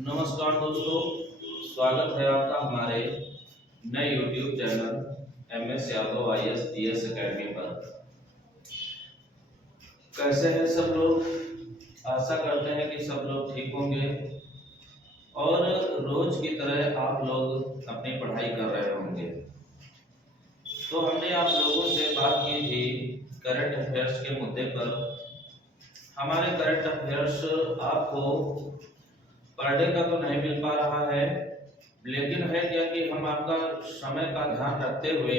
नमस्कार दोस्तों, स्वागत है आपका हमारे नए YouTube channel MS Yadav IAS DS academy पर। कैसे हैं सब लोग? आशा करते हैं कि सब लोग ठीक होंगे और रोज की तरह आप लोग अपनी पढ़ाई कर रहे होंगे। तो हमने आप लोगों से बात की थी करंट अफेयर्स के मुद्दे पर। हमारे करंट अफेयर्स आपको पर डे का तो नहीं मिल पा रहा है, लेकिन है क्या कि हम आपका समय का ध्यान रखते हुए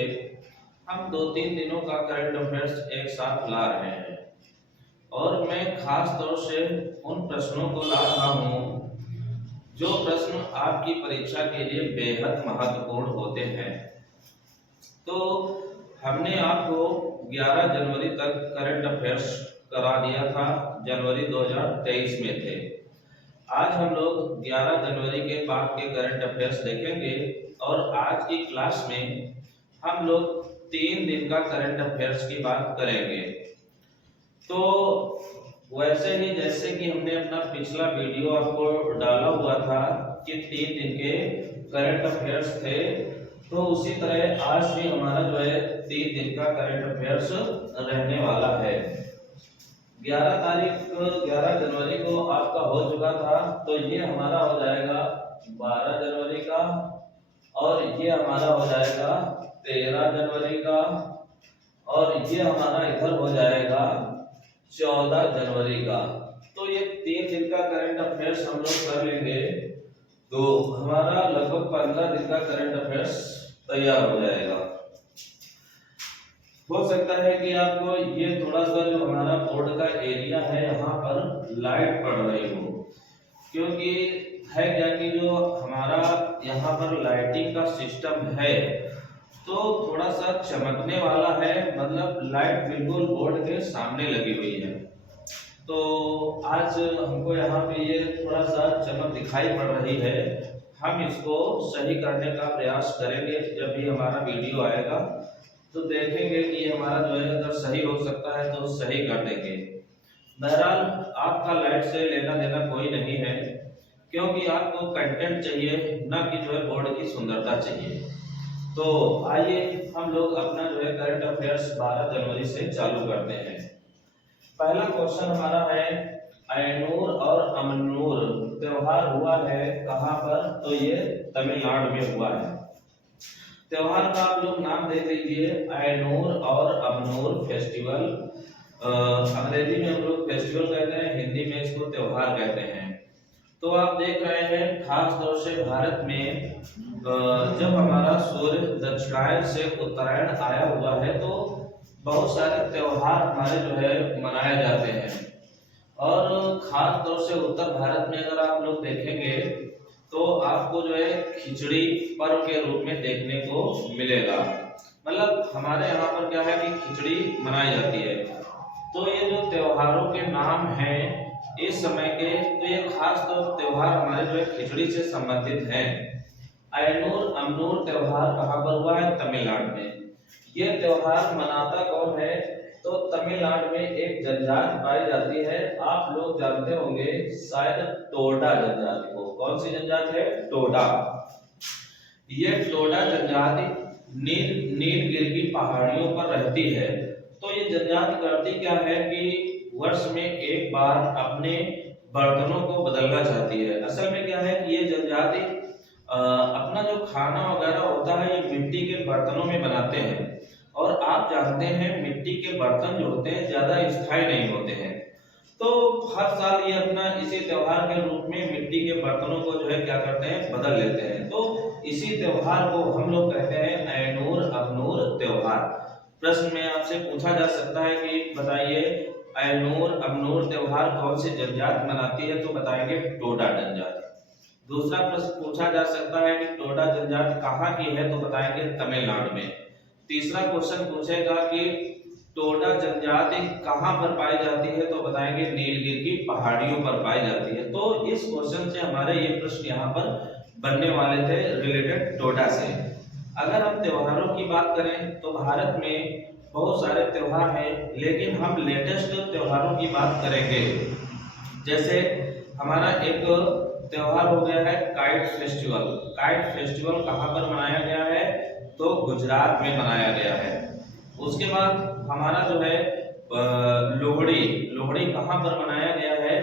हम 2-3 दिनों का करंट अफेयर्स एक साथ ला रहे हैं और मैं खास तौर से उन प्रश्नों को ला रहा हूँ जो प्रश्न आपकी परीक्षा के लिए बेहद महत्वपूर्ण होते हैं। तो हमने आपको 11 जनवरी तक करंट अफेयर्स करा दिया था, जनवरी 2023 में थे। आज हम लोग 11 जनवरी के बाद के करंट अफेयर्स देखेंगे और आज की क्लास में हम लोग 3 दिन का करंट अफेयर्स की बात करेंगे। तो वैसे ही जैसे कि हमने अपना पिछला वीडियो आपको डाला हुआ था कि 3 दिन के करंट अफेयर्स थे, तो उसी तरह आज भी हमारा जो है 3 दिन का करंट अफेयर्स रहने वाला है। 11 जनवरी को आपका हो चुका था, तो ये हमारा हो जाएगा 12 जनवरी का और ये हमारा हो जाएगा 13 जनवरी का और ये हमारा इधर हो जाएगा 14 जनवरी का। तो ये 3 दिन का करंट अफेयर्स हम लोग कर लेंगे तो हमारा लगभग 15 दिन का करंट अफेयर्स तैयार हो जाएगा। हो सकता है कि आपको ये थोड़ा सा जो हमारा बोर्ड का एरिया है यहाँ पर लाइट पड़ रही हो, क्योंकि है क्या कि जो हमारा यहाँ पर लाइटिंग का सिस्टम है तो थोड़ा सा चमकने वाला है, मतलब लाइट बिल्कुल बोर्ड के सामने लगी हुई है। तो आज हमको यहाँ पे ये थोड़ा सा चमक दिखाई पड़ रही है। हम इसको सही करने का प्रयास करेंगे। जब भी हमारा वीडियो आएगा तो देखेंगे कि हमारा जो है अगर सही हो सकता है तो सही कर देंगे। बहरहाल आपका लाइट से लेना देना कोई नहीं है, क्योंकि आपको कंटेंट चाहिए, ना कि जो है बोर्ड की सुंदरता चाहिए। तो आइए हम लोग अपना जो है करंट अफेयर्स 12 जनवरी से चालू करते हैं। पहला क्वेश्चन हमारा है ऐनूर और अमनूर त्योहार हुआ है कहाँ पर? तो ये तमिलनाडु में हुआ है। त्योहार का आप लोग नाम देख लीजिए, ऐनूर और अमनूर फेस्टिवल। अंग्रेजी में हम लोग फेस्टिवल कहते हैं, हिंदी में इसको त्योहार कहते हैं। तो आप देख रहे हैं खास तौर से भारत में जब हमारा सूर्य दक्षिणायन से उत्तरायण आया हुआ है तो बहुत सारे त्योहार हमारे जो है मनाए जाते हैं। और खास तौर से उत्तर भारत में अगर आप लोग देखेंगे तो आपको जो है खिचड़ी पर्व के रूप में देखने को मिलेगा। मतलब हमारे यहाँ पर क्या है कि खिचड़ी मनाई जाती है। तो ये जो त्योहारों के नाम हैं इस समय के, तो ये खास तौर त्योहार हमारे जो है खिचड़ी से संबंधित हैं। ऐनूर अमनूर त्योहार कहाँ पर हुआ है? तमिलनाडु में। ये त्योहार मनाता कौन है? तो तमिलनाडु में एक जनजाति पाई जाती है, आप लोग जानते होंगे शायद टोडा जनजाति को। कौन सी जनजाति है? टोडा। ये टोडा जनजाति नीलगिरी की पहाड़ियों पर रहती है। तो ये जनजाति करती क्या है कि वर्ष में एक बार अपने बर्तनों को बदलना चाहती है। असल में क्या है कि ये जनजाति अपना जो खाना वगैरह होता है ये मिट्टी के बर्तनों में बनाते हैं, और आप जानते हैं मिट्टी के बर्तन जो होते हैं ज्यादा स्थायी नहीं होते हैं। तो हर साल ये अपना इसी त्योहार के रूप में मिट्टी के बर्तनों को जो है क्या करते हैं? बदल लेते हैं। तो इसी त्योहार को हम लोग कहते हैं ऐनूर अमनूर त्योहार। प्रश्न में आपसे पूछा जा सकता है कि बताइए ऐनूर अमनूर त्योहार कौन सी जनजाति मनाती है? तो बताएंगे टोडा जनजाति। दूसरा प्रश्न पूछा जा सकता है कि टोडा जनजाति कहाँ की है? तो बताएंगे तमिलनाडु में। तीसरा क्वेश्चन पूछेगा कि टोडा जनजाति कहाँ पर पाई जाती है? तो बताएंगे नीलगिरी की पहाड़ियों पर पाई जाती है। तो इस क्वेश्चन से हमारे ये प्रश्न यहाँ पर बनने वाले थे रिलेटेड टोडा से। अगर हम त्योहारों की बात करें तो भारत में बहुत सारे त्योहार हैं, लेकिन हम लेटेस्ट त्योहारों की बात करेंगे। जैसे हमारा एक त्योहार हो गया है काइट फेस्टिवल। काइट फेस्टिवल कहाँ पर मनाया गया है? तो गुजरात में मनाया गया है। उसके बाद हमारा जो है लोहड़ी, लोहड़ी कहाँ पर मनाया गया है?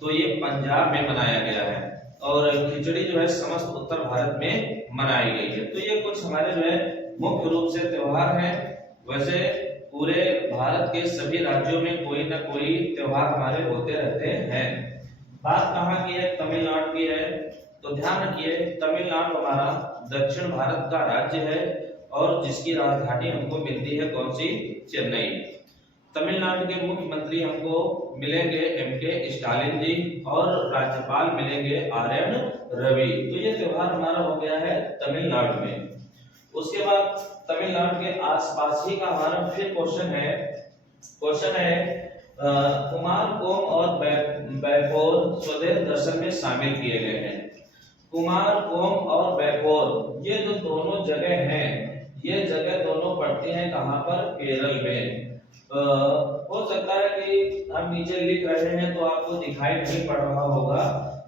तो ये पंजाब में मनाया गया है। और खिचड़ी जो है समस्त उत्तर भारत में मनाई गई है। तो ये कुछ हमारे जो है मुख्य रूप से त्योहार हैं। वैसे पूरे भारत के सभी राज्यों में कोई ना कोई त्योहार हमारे होते रहते हैं। बात कहाँ की है? तमिलनाडु की है। तो ध्यान रखिए तमिलनाडु हमारा दक्षिण भारत का राज्य है और जिसकी राजधानी हमको मिलती है कौन सी? चेन्नई। तमिलनाडु के मुख्यमंत्री हमको मिलेंगे MK स्टालिन जी और राज्यपाल मिलेंगे RN रवि। तो ये त्योहार हमारा हो गया है तमिलनाडु में। उसके बाद तमिलनाडु के आसपास ही का हमारा फिर क्वेश्चन है कुमारकोम और बैकोर स्वदेश दर्शन में शामिल किए गए हैं। कुमारकोम और बैकोर ये जो दोनों जगह हैं, ये जगह दोनों पड़ती हैं कहाँ पर? केरल में। हो सकता है कि हम नीचे लिख रहे हैं तो आपको दिखाई नहीं पड़ रहा होगा,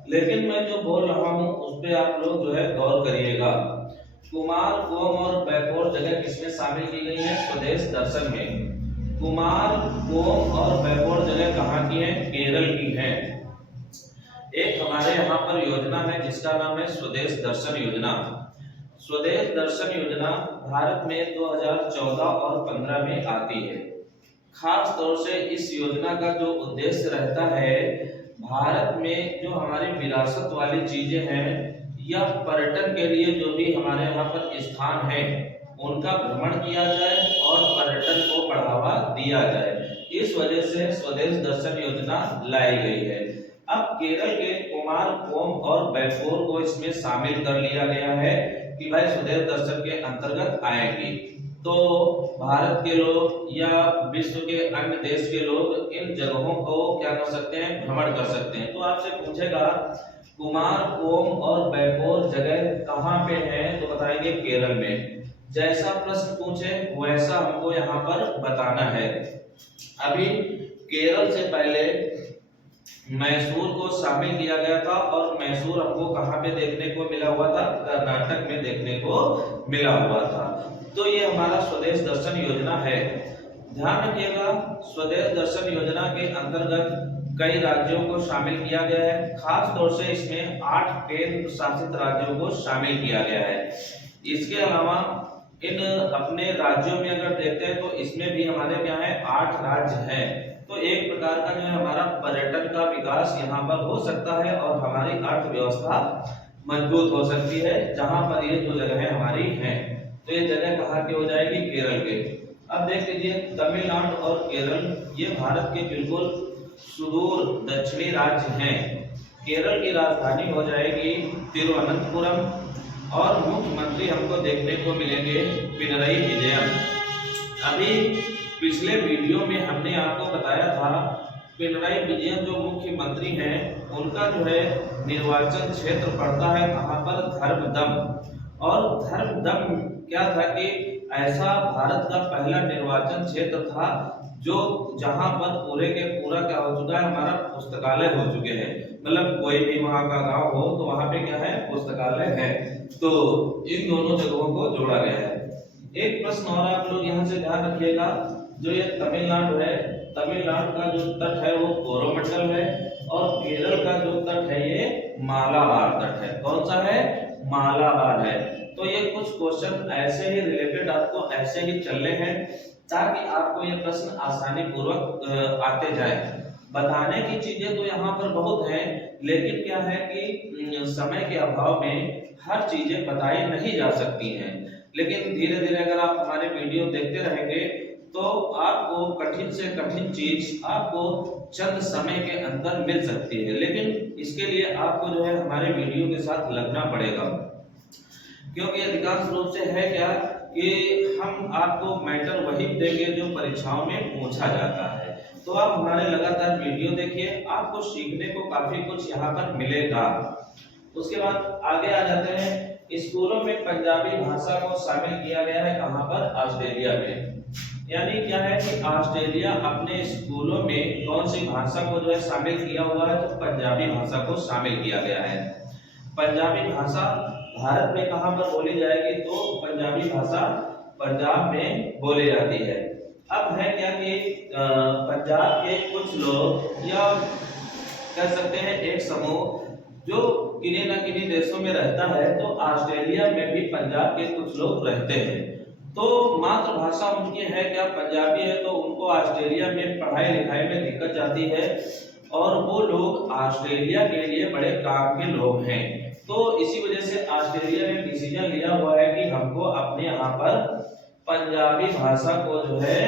लेकिन मैं जो बोल रहा हूँ उस पे आप लोग जो है गौर करिएगा। कुमारकोम और बैकोर जगह किसमें शामिल की गई है? स्वदेश दर्शन में। कुमारकोम और बैकोर जगह कहाँ की है? केरल की है। एक हमारे यहाँ पर योजना है जिसका नाम है स्वदेश दर्शन योजना। स्वदेश दर्शन योजना भारत में 2014 और 15 में आती है। खास तौर से इस योजना का जो उद्देश्य रहता है, भारत में जो हमारी विरासत वाली चीजें हैं या पर्यटन के लिए जो भी हमारे यहाँ पर स्थान है उनका भ्रमण किया जाए और पर्यटन को बढ़ावा दिया जाए। इस वजह से स्वदेश दर्शन योजना लाई गई है। अब केरल के कुमारकोम और बैकोर को इसमें शामिल कर लिया गया है कि भाई स्वदेश दर्शन के अंतर्गत आएंगी। तो भारत के लोग या विश्व के अन्य देश के लोग इन जगहों को क्या कर सकते हैं? भ्रमण कर सकते हैं। तो आपसे पूछेगा कुमारकोम और बैकोर जगह कहाँ पे है? तो बताएंगे केरल में। जैसा प्रश्न पूछे वैसा हमको यहाँ पर बताना है। अभी केरल से पहले मैसूर को शामिल किया गया था और मैसूर हमको कहाँ पे देखने को मिला हुआ था? कर्नाटक में देखने को मिला हुआ था। तो ये हमारा स्वदेश दर्शन योजना है। ध्यान रखिएगा स्वदेश दर्शन योजना के अंतर्गत कई राज्यों को शामिल किया गया है। खास तौर से इसमें 8 केंद्र शासित राज्यों को शामिल किया गया है। इसके अलावा इन अपने राज्यों में अगर देखते हैं तो इसमें भी हमारे क्या है? 8 राज्य हैं। तो एक प्रकार का जो है हमारा पर्यटन का विकास यहाँ पर हो सकता है और हमारी अर्थव्यवस्था मजबूत हो सकती है जहां पर ये जो जगह हमारी हैं। तो ये जगह कहाँ की हो जाएगी? केरल के। अब देख लीजिए तमिलनाडु और केरल ये भारत के बिल्कुल सुदूर दक्षिणी राज्य हैं। केरल की राजधानी हो जाएगी तिरुवनंतपुरम और मुख्यमंत्री हमको देखने को मिलेंगे पिनरई विजयन। अभी पिछले वीडियो में हमने आपको बताया था पिनरई विजयन जो मुख्यमंत्री हैं उनका जो है निर्वाचन क्षेत्र पड़ता है कहाँ पर? धर्मदम। और धर्मदम क्या था कि ऐसा भारत का पहला निर्वाचन क्षेत्र था जो जहां पर पूरे के पूरा क्या हो चुका है? हमारा पुस्तकालय हो चुके हैं। मतलब कोई भी वहां का गांव हो तो वहां पे क्या है? पुस्तकालय है। तो इन दोनों जगहों को जोड़ा गया है। एक प्रश्न और आप लोग यहाँ से ध्यान रखिएगा, जो ये तमिलनाडु है, तमिलनाडु का जो तट है वो कोरोमंडल है और केरल का जो तट है ये मालाबार तट है। कौन सा है? मालाबार है। तो ये कुछ क्वेश्चन ऐसे ही रिलेटेड आपको ऐसे ही चलने हैं ताकि आपको ये प्रश्न आसानी पूर्वक आते जाए। बताने की चीजें तो यहाँ पर बहुत हैं, लेकिन क्या है कि समय के अभाव में हर चीजें बताई नहीं जा सकती हैं। लेकिन धीरे धीरे अगर आप हमारे वीडियो देखते रहेंगे तो आपको कठिन से कठिन चीज आपको चंद समय के अंदर मिल सकती है। लेकिन इसके लिए आपको जो है हमारे वीडियो के साथ लगना पड़ेगा, क्योंकि अधिकांश रूप से है क्या कि हम आपको मैटर वही देंगे जो परीक्षाओं में पूछा जाता है। तो आप हमारे लगातार वीडियो देखिए, आपको सीखने को काफी कुछ यहाँ पर मिलेगा। उसके बाद आगे आ जाते हैं। स्कूलों में पंजाबी भाषा को शामिल किया गया है कहाँ पर? ऑस्ट्रेलिया में। यानी क्या है कि ऑस्ट्रेलिया अपने स्कूलों में कौन सी भाषा को जो है शामिल किया हुआ है? तो पंजाबी भाषा को शामिल किया गया है। पंजाबी भाषा भारत में कहाँ पर बोली जाएगी, तो पंजाबी भाषा पंजाब में बोली जाती है। अब है क्या कि पंजाब के कुछ लोग या कह सकते हैं एक समूह जो किन्हीं न किन्हीं देशों में रहता है, तो ऑस्ट्रेलिया में भी पंजाब के कुछ लोग रहते हैं। तो मातृभाषा उनकी है क्या, पंजाबी है, तो उनको ऑस्ट्रेलिया में पढ़ाई लिखाई में दिक्कत जाती है और वो लोग ऑस्ट्रेलिया के लिए बड़े काम के लोग हैं। तो इसी वजह से ऑस्ट्रेलिया ने डिसीजन लिया हुआ है कि हमको अपने यहाँ पर पंजाबी भाषा को जो है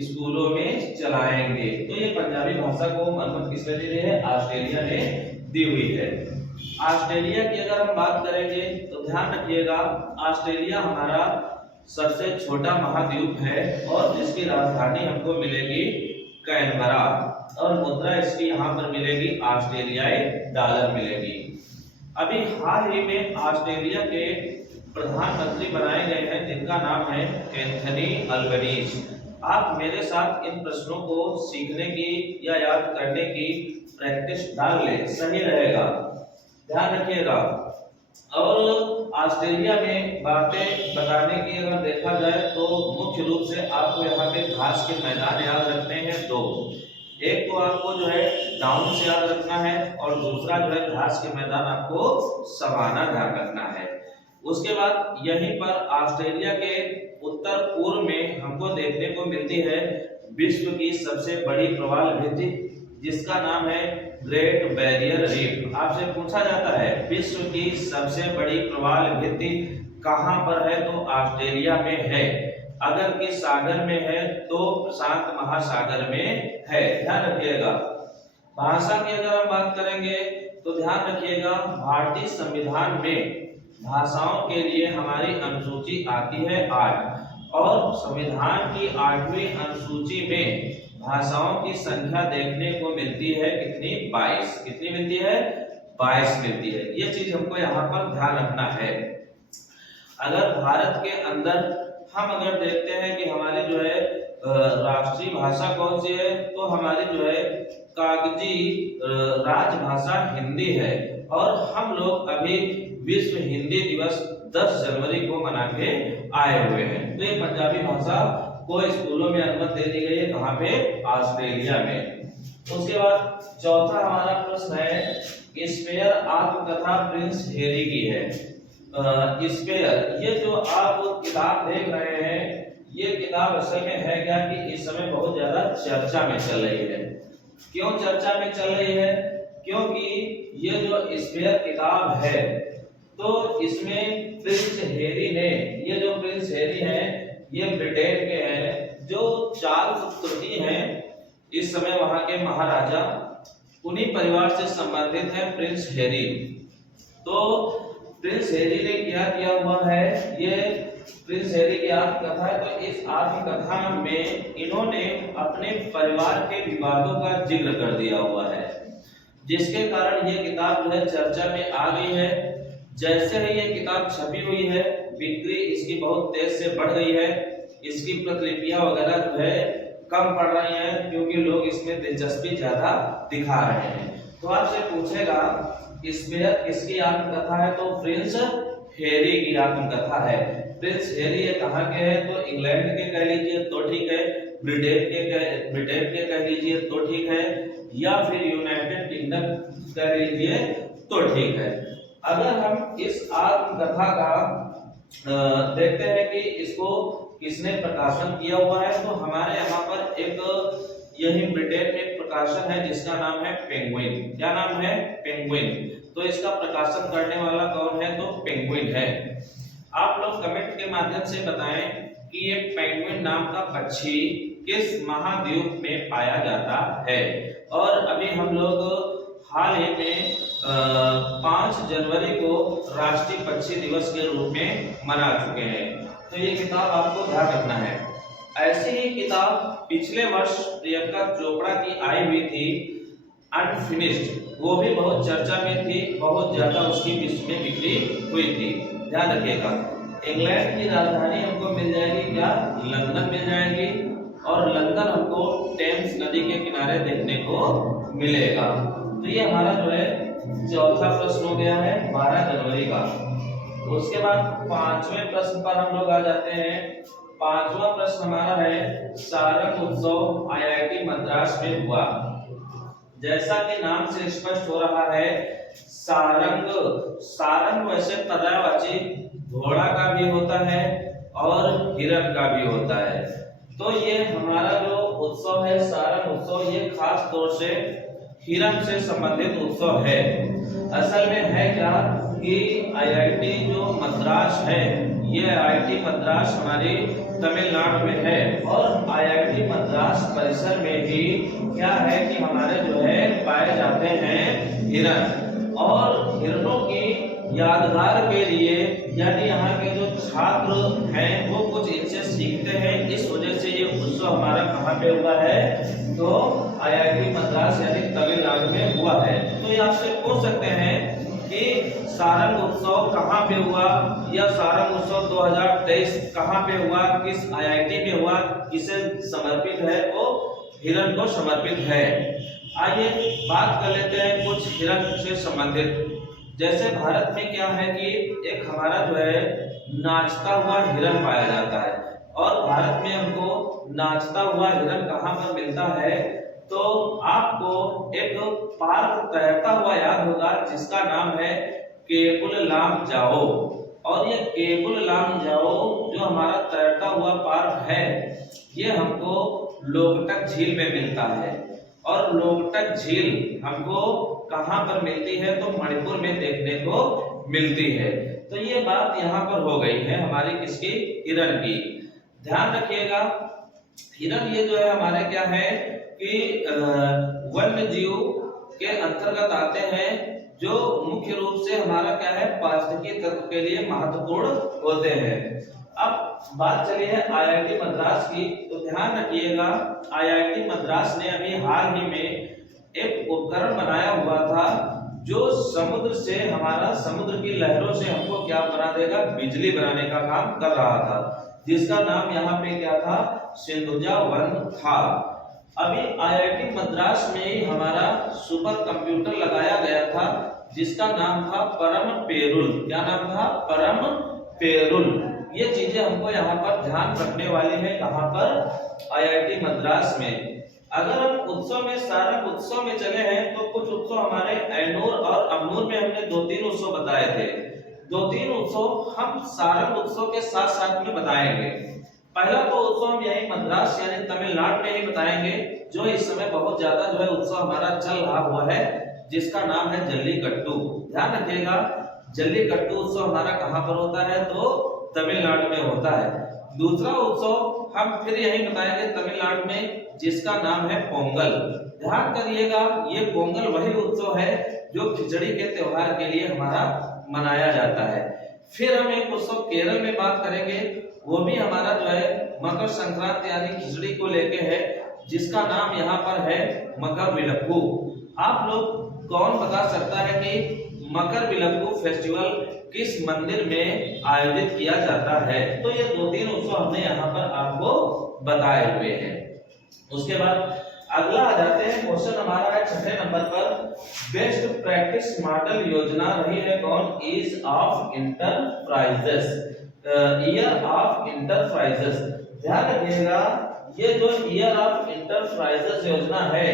स्कूलों में चलाएंगे। तो ये पंजाबी भाषा को अनुमति किसने दी है, ऑस्ट्रेलिया ने दी हुई है। ऑस्ट्रेलिया की अगर हम बात करेंगे तो ध्यान रखिएगा, ऑस्ट्रेलिया हमारा सबसे छोटा महाद्वीप है और जिसकी राजधानी हमको मिलेगी कैनबरा और मुद्रा इसकी यहाँ पर मिलेगी ऑस्ट्रेलियाई डॉलर मिलेगी। अभी हाल ही में ऑस्ट्रेलिया के प्रधानमंत्री बनाए गए हैं जिनका नाम है एंथनी अल्बनीज़। आप मेरे साथ इन प्रश्नों को सीखने की या याद करने की प्रैक्टिस डाल लें, सही रहेगा, ध्यान रखिएगा। और ऑस्ट्रेलिया में बातें बताने की अगर देखा जाए तो मुख्य रूप से आपको यहाँ पे घास के मैदान याद रखने हैं दो। एक तो आपको जो है डाउन से याद रखना है और दूसरा जो है घास के मैदान आपको सवाना ध्यान रखना है। उसके बाद यहीं पर ऑस्ट्रेलिया के उत्तर पूर्व में हमको देखने को मिलती है विश्व की सबसे बड़ी प्रवाल भित्ति जिसका नाम है ग्रेट बैरियर रीफ। आपसे पूछा जाता है विश्व की सबसे बड़ी प्रवाल भित्ति कहाँ पर है, तो ऑस्ट्रेलिया में है। अगर कि सागर में है तो प्रशांत महासागर में है, ध्यान रखिएगा। भाषा की अगर हम बात करेंगे तो ध्यान रखिएगा, भारतीय संविधान में भाषाओं के लिए हमारी अनुसूची आती है 8 और संविधान की 8वीं अनुसूची में भाषाओं की संख्या देखने को मिलती है कितनी, 22। कितनी मिलती है, 22 मिलती है। ये चीज हमको यहाँ पर ध्यान रखना है। अगर भारत के अंदर हम अगर देखते हैं कि हमारी जो है राष्ट्रीय भाषा कौन सी है, तो हमारी जो है कागजी राजभाषा हिंदी है और हम लोग अभी विश्व हिंदी दिवस 10 जनवरी को मना के आए हुए हैं। तो ये पंजाबी भाषा को स्कूलों में अनुमति दे दी गई है, कहाँ पे, ऑस्ट्रेलिया में। उसके बाद चौथा हमारा प्रश्न है स्पेयर आत्मकथा प्रिंस हैरी की है। स्पेयर, ये जो आप किताब देख रहे हैं ये किताब असल में है क्या कि इस समय बहुत ज्यादा चर्चा में चल रही है। क्यों चर्चा में चल रही है, क्योंकि ये जो स्पेयर किताब है तो इसमें प्रिंस हैरी ने, ये जो प्रिंस हैरी हैं ये ब्रिटेन के हैं, जो चार्ल्स तृतीय हैं इस समय वहां के महाराजा, उन्हीं परिवार से संबंधित है प्रिंस हैरी। तो प्रिंस हैरी ने क्या किया हुआ है, ये प्रिंस हैरी की आत्मकथा है। तो इस आत्मकथा में इन्होंने अपने परिवार के विवादों का जिक्र कर दिया हुआ है, जिसके कारण ये किताब जो है चर्चा में आ गई है। जैसे ही ये किताब छपी हुई है बिक्री इसकी बहुत तेज से बढ़ गई है, इसकी प्रतिलिपियां वगैरह जो है कम पड़ रही हैं क्योंकि लोग इसमें दिलचस्पी ज्यादा दिखा रहे हैं। तो आपसे पूछेगा स्पेयर किसकी आत्मकथा है, तो प्रिंस हैरी की आत्मकथा है। प्रिंस हैरी ये कहाँ के हैं, तो इंग्लैंड के कह लीजिए तो ठीक है, ब्रिटेन के कह लीजिए तो ठीक है, या फिर यूनाइटेड किंगडम कह लीजिए तो ठीक है। अगर हम इस आत्मकथा का देखते हैं कि इसको किसने प्रकाशन किया हुआ है, तो हमारे यहाँ पर एक यही ब्रिटेन में एक प्रकाशन है जिसका नाम है पेंगुइन। क्या नाम है, पेंगुइन। तो इसका प्रकाशन करने वाला कौन है, तो पेंगुइन है। आप लोग कमेंट के माध्यम से बताएं कि ये पेंगुइन नाम का पक्षी किस महाद्वीप में पाया जाता है। और अभी हम लोग हाल ही में 5 जनवरी को राष्ट्रीय पक्षी दिवस के रूप में मना चुके हैं। तो ये किताब आपको ध्यान रखना है। ऐसी ही किताब पिछले वर्ष प्रियंका चोपड़ा की आई हुई थी अनफिनिश्ड, वो भी बहुत चर्चा में थी, बहुत ज्यादा उसकी विश्व में बिक्री हुई थी। ध्यान रखिएगा। इंग्लैंड की राजधानी हमको मिल जाएगी क्या, लंदन मिल जाएगी, और लंदन हमको टेम्स नदी के किनारे देखने को मिलेगा। तो ये हमारा जो है चौथा प्रश्न हो गया है 12 जनवरी का। उसके बाद पांचवें प्रश्न पर हम लोग आ जाते हैं। पांचवा प्रश्न हमारा है सारंग उत्सव आईआईटी मद्रास में हुआ। जैसा कि नाम से स्पष्ट हो रहा है, सारंग सारंग वैसे पर्यायवाची घोड़ा का भी होता है और हिरण का भी होता है। तो ये हमारा जो उत्सव है सारंग उत्सव, ये खास तौर से हिरण से संबंधित उत्सव है। असल में है क्या कि आईआईटी जो मद्रास है, ये आईआईटी मद्रास हमारी तमिलनाडु में है और आईआईटी मद्रास परिसर में भी क्या है कि हमारे जो है पाए जाते हैं हिरण। और हिरणों की यादगार के लिए यानी यहाँ के जो छात्र हैं वो कुछ इनसे सीखते हैं। इस वजह से ये उत्सव हमारा कहाँ पे हुआ है, तो आईआईटी मद्रास यानी तमिलनाडु में हुआ है। तो ये आपसे पूछ सकते हैं कि सारंग उत्सव कहाँ पे हुआ या सारंग उत्सव 2023 कहाँ पे हुआ, किस आईआईटी में हुआ, किसे समर्पित है, तो हिरण को समर्पित है। आइए बात कर लेते हैं कुछ हिरण से संबंधित। जैसे भारत में क्या है कि एक हमारा जो है नाचता हुआ हिरण पाया जाता है और भारत में हमको नाचता हुआ हिरण कहाँ पर मिलता है, तो आपको एक पार्क तैरता हुआ याद होगा जिसका नाम है केबुल लाम जाओ। और ये केबुल लाम जाओ जो हमारा तैरता हुआ पार्क है, ये हमको लोकटक झील में मिलता है। और लोकटक झील हमको कहां पर मिलती है, तो मणिपुर में देखने को मिलती है। तो ये बात यहाँ पर हो गई है हमारी किसकी, हिरण की। ध्यान रखिएगा हिरण ये जो है हमारे क्या है कि वन्य जीव के अंतर्गत आते हैं जो मुख्य रूप से हमारा क्या है पारिस्थितिकी तत्व के लिए महत्वपूर्ण होते हैं। अब बात चली है आईआईटी मद्रास की, तो ध्यान रखिएगा आईआईटी मद्रास ने अभी हाल ही में एक उपकरण बनाया हुआ था जो समुद्र से हमारा समुद्र की लहरों से हमको क्या बना देगा, बिजली बनाने का काम कर रहा था, जिसका नाम यहाँ पे क्या था, सिंधुजा 1 था। अभी आईआईटी मद्रास में ही हमारा सुपर कंप्यूटर लगाया गया था जिसका नाम था परम पेरुल। क्या नाम था, परम पेरुल। ये चीजें हमको यहाँ पर ध्यान रखने वाली है, कहाँ पर, आईआईटी मद्रास में। अगर हम उत्सव में सारंग उत्सव में चले हैं तो कुछ उत्सव हमारे ऐनूर और अमनूर में हमने 2-3 उत्सव बताए थे। 2-3 उत्सव हम सारंग उत्सव के साथ साथ में बताएंगे। पहला तो उत्सव हम यही मद्रास यानी तमिलनाडु में ही बताएंगे, जो इस समय बहुत ज्यादा जो है उत्सव हमारा चल रहा हुआ है, जिसका नाम है जल्लीकट्टू। ध्यान रखिएगा जल्लीकट्टू उत्सव हमारा कहाँ पर होता है, तो तमिलनाडु में होता है। दूसरा उत्सव हम फिर यही बताएंगे तमिलनाडु में, जिसका नाम है पोंगल। ध्यान करिएगा ये पोंगल वही उत्सव है जो खिचड़ी के त्योहार के लिए हमारा मनाया जाता है। फिर हम एक उत्सव केरल में बात करेंगे, वो भी हमारा जो है मकर संक्रांति यानी खिचड़ी को लेके है, जिसका नाम यहाँ पर है मकर विलक्कू। आप लोग कौन बता सकता है कि मकर विलक्कू फेस्टिवल किस मंदिर में आयोजित किया जाता है? तो ये 2-3 उत्सव हमने यहाँ पर आपको बताए हुए हैं। उसके बाद अगला आ जाते हैं, क्वेश्चन हमारा है 6 नंबर पर, बेस्ट प्रैक्टिस मॉडल योजना रही है कौन, ease of enterprises, year of enterprises. ध्यान रखिएगा ये जो ईयर ऑफ इंटरप्राइजेस योजना है,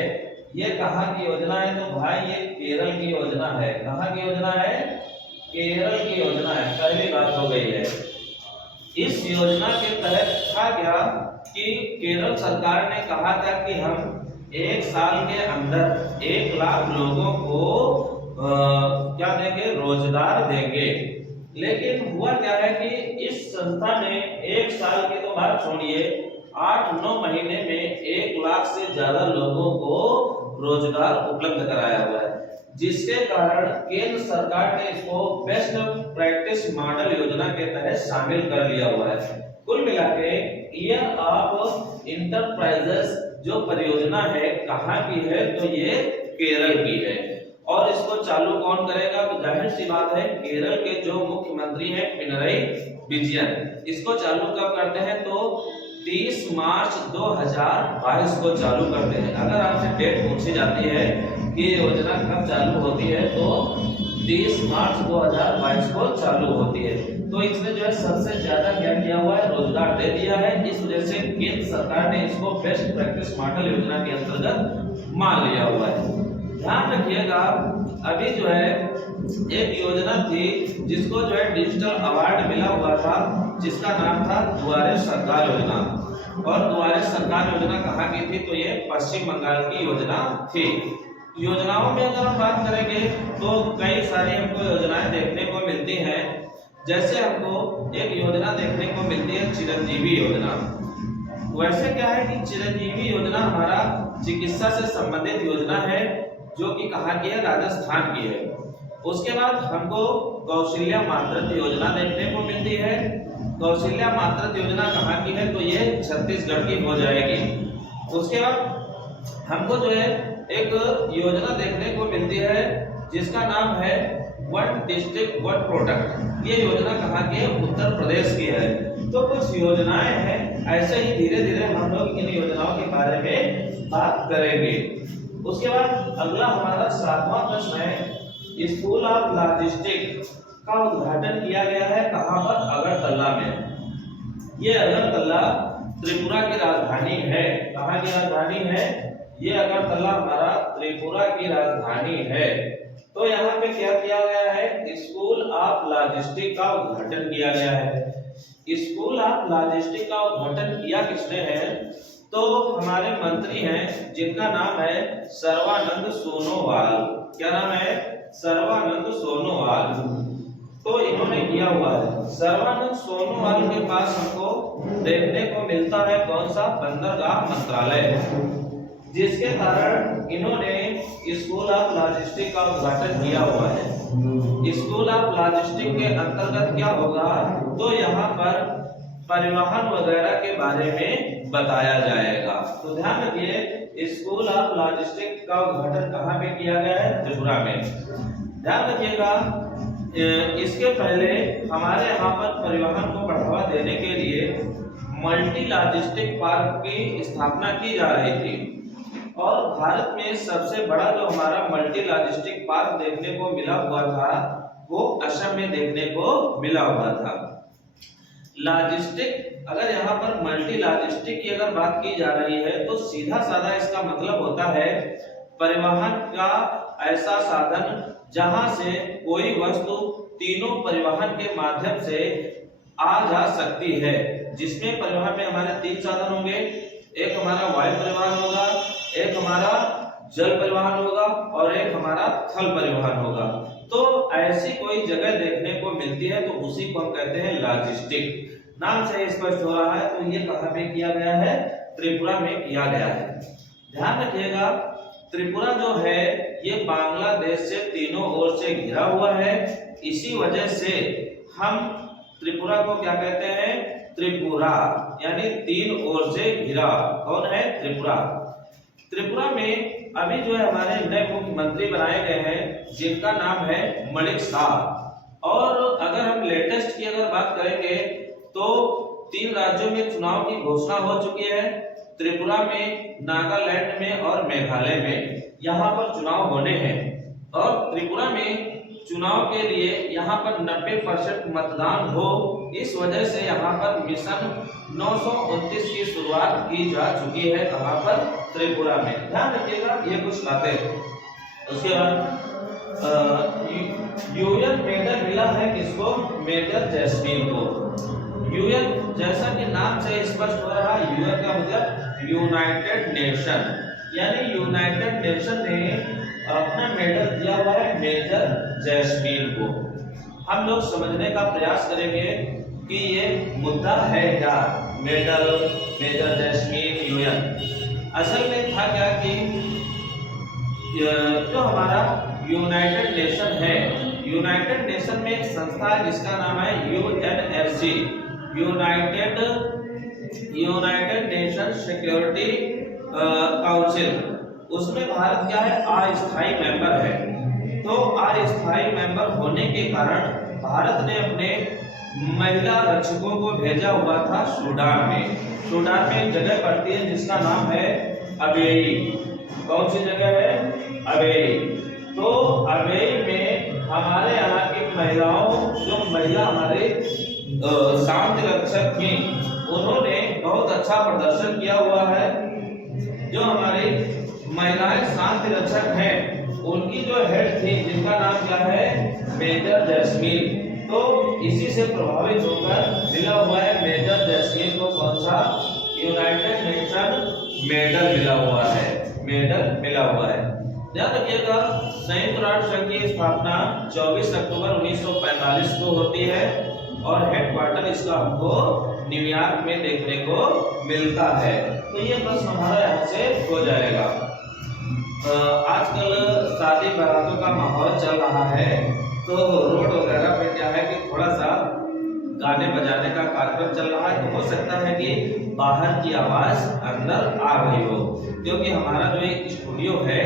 ये कहाँ की योजना है, तो भाई ये केरल की योजना है। कहाँ की योजना है, केरल की योजना है। पहली बात हो गई है। इस योजना के तहत था क्या कि केरल सरकार ने कहा था कि हम 1 साल के अंदर 1 लाख लोगों को क्या देंगे, रोजगार देंगे। लेकिन हुआ क्या है कि इस संस्था ने 1 साल की तो बात छोड़िए, 8-9 महीने में 1 लाख से ज्यादा लोगों को रोजगार उपलब्ध कराया हुआ है, जिसके कारण केंद्र सरकार ने इसको बेस्ट प्रैक्टिस मॉडल योजना के तहत शामिल कर लिया हुआ है। कुल मिला के ईयर ऑफ इंटरप्राइजेस जो परियोजना है कहाँ की है, तो ये केरल की है। और इसको चालू कौन करेगा, तो जाहिर सी बात है केरल के जो मुख्यमंत्री हैं पिनरई विजयन। इसको चालू कब करते हैं, तो 30 मार्च 2022 को चालू करते हैं। अगर आपसे डेट पूछी जाती है ये योजना कब चालू होती है, तो 30 मार्च 2022 को चालू होती है। तो इसने जो है सबसे ज्यादा क्या किया हुआ है, रोजगार दे दिया है। इस वजह से केंद्र सरकार ने इसको बेस्ट प्रैक्टिस मॉडल योजना के अंतर्गत मान लिया हुआ है। ध्यान रखिएगा, अभी जो है एक योजना थी जिसको जो है डिजिटल अवार्ड मिला हुआ था, जिसका नाम था दुआरे सरकार योजना। और दुआरे सरकार योजना कहाँ की थी, तो ये पश्चिम बंगाल की योजना थी। योजनाओं में अगर हम बात करेंगे तो कई सारी हमको योजनाएं देखने को मिलती हैं। जैसे हमको एक योजना देखने को मिलती है चिरंजीवी योजना। वैसे क्या है कि चिरंजीवी योजना हमारा चिकित्सा से संबंधित योजना है, जो कि कहाँ की है, राजस्थान की है। उसके बाद हमको कौशल्या मातृत्व योजना देखने को मिलती है। कौशल्या मातृत्व योजना कहाँ की है, तो ये छत्तीसगढ़ की हो जाएगी। उसके बाद हमको जो है एक योजना देखने को मिलती है जिसका नाम है वन डिस्ट्रिक्ट वन प्रोडक्ट। ये योजना कहाँ की है, उत्तर प्रदेश की है। तो कुछ योजनाएं हैं, ऐसे ही धीरे धीरे हम लोग इन योजनाओं के बारे में बात करेंगे। उसके बाद अगला हमारा 7वां प्रश्न है, स्कूल ऑफ लॉजिस्टिक्स का उद्घाटन किया गया है कहाँ पर, अगरतला में। ये अगरतला त्रिपुरा की राजधानी है। कहाँ की राजधानी है, ये अगरतला हमारा त्रिपुरा की राजधानी है। तो यहाँ पे क्या किया गया है, स्कूल ऑफ लॉजिस्टिक्स का उद्घाटन किया गया है। स्कूल ऑफ लॉजिस्टिक्स का उद्घाटन किया किसने है, तो हमारे मंत्री हैं जिनका नाम है सर्बानंद सोनोवाल। क्या नाम है, सर्बानंद सोनोवाल। तो इन्होंने किया हुआ है। सर्बानंद सोनोवाल के पास हमको देखने को मिलता है कौन सा, बंदरगाह मंत्रालय, जिसके कारण इन्होंने स्कूल ऑफ लॉजिस्टिक्स का उद्घाटन किया हुआ है। स्कूल ऑफ लॉजिस्टिक्स के अंतर्गत क्या होगा, तो यहाँ पर परिवहन वगैरह के बारे में बताया जाएगा। तो ध्यान रखिए, स्कूल ऑफ लॉजिस्टिक्स का उद्घाटन कहाँ पे किया गया है, त्रिपुरा में। ध्यान रखिएगा, इसके पहले हमारे यहाँ पर परिवहन को बढ़ावा देने के लिए मल्टी लॉजिस्टिक पार्क की स्थापना की जा रही थी। और भारत में सबसे बड़ा जो हमारा मल्टी लॉजिस्टिक पार्क देखने को मिला हुआ था, वो असम में देखने को मिला हुआ था। लॉजिस्टिक, अगर यहाँ पर मल्टी लॉजिस्टिक की अगर बात की जा रही है, तो सीधा साधा इसका मतलब होता है परिवहन का ऐसा साधन जहां से कोई वस्तु तीनों परिवहन के माध्यम से आ जा सकती है। जिसमें परिवहन में हमारे 3 साधन होंगे, एक हमारा वायु परिवहन होगा, एक हमारा जल परिवहन होगा और एक हमारा थल परिवहन होगा। तो ऐसी कोई जगह देखने को मिलती है, तो उसी को हम कहते हैं लॉजिस्टिक। नाम से स्पष्ट हो रहा है, तो ये कहाँ पे किया गया है, त्रिपुरा में किया गया है। ध्यान रखिएगा, त्रिपुरा जो है ये बांग्लादेश से तीनों ओर से घिरा हुआ है। इसी वजह से हम त्रिपुरा को क्या कहते हैं, त्रिपुरा, यानी 3 ओर से घिरा। कौन है, त्रिपुरा। त्रिपुरा में अभी जो है हमारे नए मुख्यमंत्री बनाए गए हैं, जिनका नाम है मलिक शाह। और अगर हम लेटेस्ट की अगर बात करेंगे, तो 3 राज्यों में चुनाव की घोषणा हो चुकी है। त्रिपुरा में, नागालैंड में और मेघालय में यहाँ पर चुनाव होने हैं। और त्रिपुरा में चुनाव के लिए यहाँ पर 90% मतदान हो, इस वजह से यहाँ पर मिशन 929 की शुरुआत की जा चुकी है। कहाँ पर, त्रिपुरा में। ध्यान रखिएगा, ये कुछ बातें। उसके बाद यूएन मेडल मिला है किसको, मेजर जैस्मीन को। यूएन, जैसा कि नाम से स्पष्ट हो रहा है, यूएन का मतलब यूनाइटेड नेशन, यानी यूनाइटेड नेशन ने अपना मेडल दिया हुआ है मेजर जैस्मीन को। हम लोग समझने का प्रयास करेंगे कि ये मुद्दा है क्या, मेडल, मेजर जैस्मीन, यूएन। असल में था क्या कि जो हमारा यूनाइटेड नेशन है, यूनाइटेड नेशन में एक संस्था है जिसका नाम है UNSC, United nation security council. उसमें भारत क्या है, अस्थायी मेंबर है। तो अस्थायी मेंबर होने के कारण भारत ने अपने महिला रक्षकों को भेजा हुआ था सूडान में। सूडान में एक जगह पड़ती है जिसका नाम है अबेई। कौन सी जगह है, अबेई। तो अबेई में हमारे यहाँ की महिलाओं, जो महिला हमारे शांति रक्षक थी, उन्होंने बहुत अच्छा प्रदर्शन किया हुआ है। जो हमारी महिलाएं शांति रक्षक हैं, उनकी जो हेड थी, जिनका नाम क्या है, मेजर जैस्मीन। तो इसी से प्रभावित होकर मिला हुआ है मेजर जैस्मीन को कौन सा, यूनाइटेड नेशन मेडल मिला हुआ है, मेडल मिला हुआ है। ध्यान रखिएगा, संयुक्त राष्ट्र संघ की स्थापना 24 अक्टूबर 1945 को होती है और हेडक्वार्टर इसका हमको न्यूयॉर्क में देखने को मिलता है। तो ये प्रश्न हमारा यहाँ से हो जाएगा। आजकल शादी बारातों का माहौल चल रहा है, तो रोड वगैरह पे क्या है कि थोड़ा सा गाने बजाने का कार्यक्रम चल रहा है, तो हो सकता है कि बाहर की आवाज अंदर आ रही हो, क्योंकि हमारा जो एक स्टूडियो है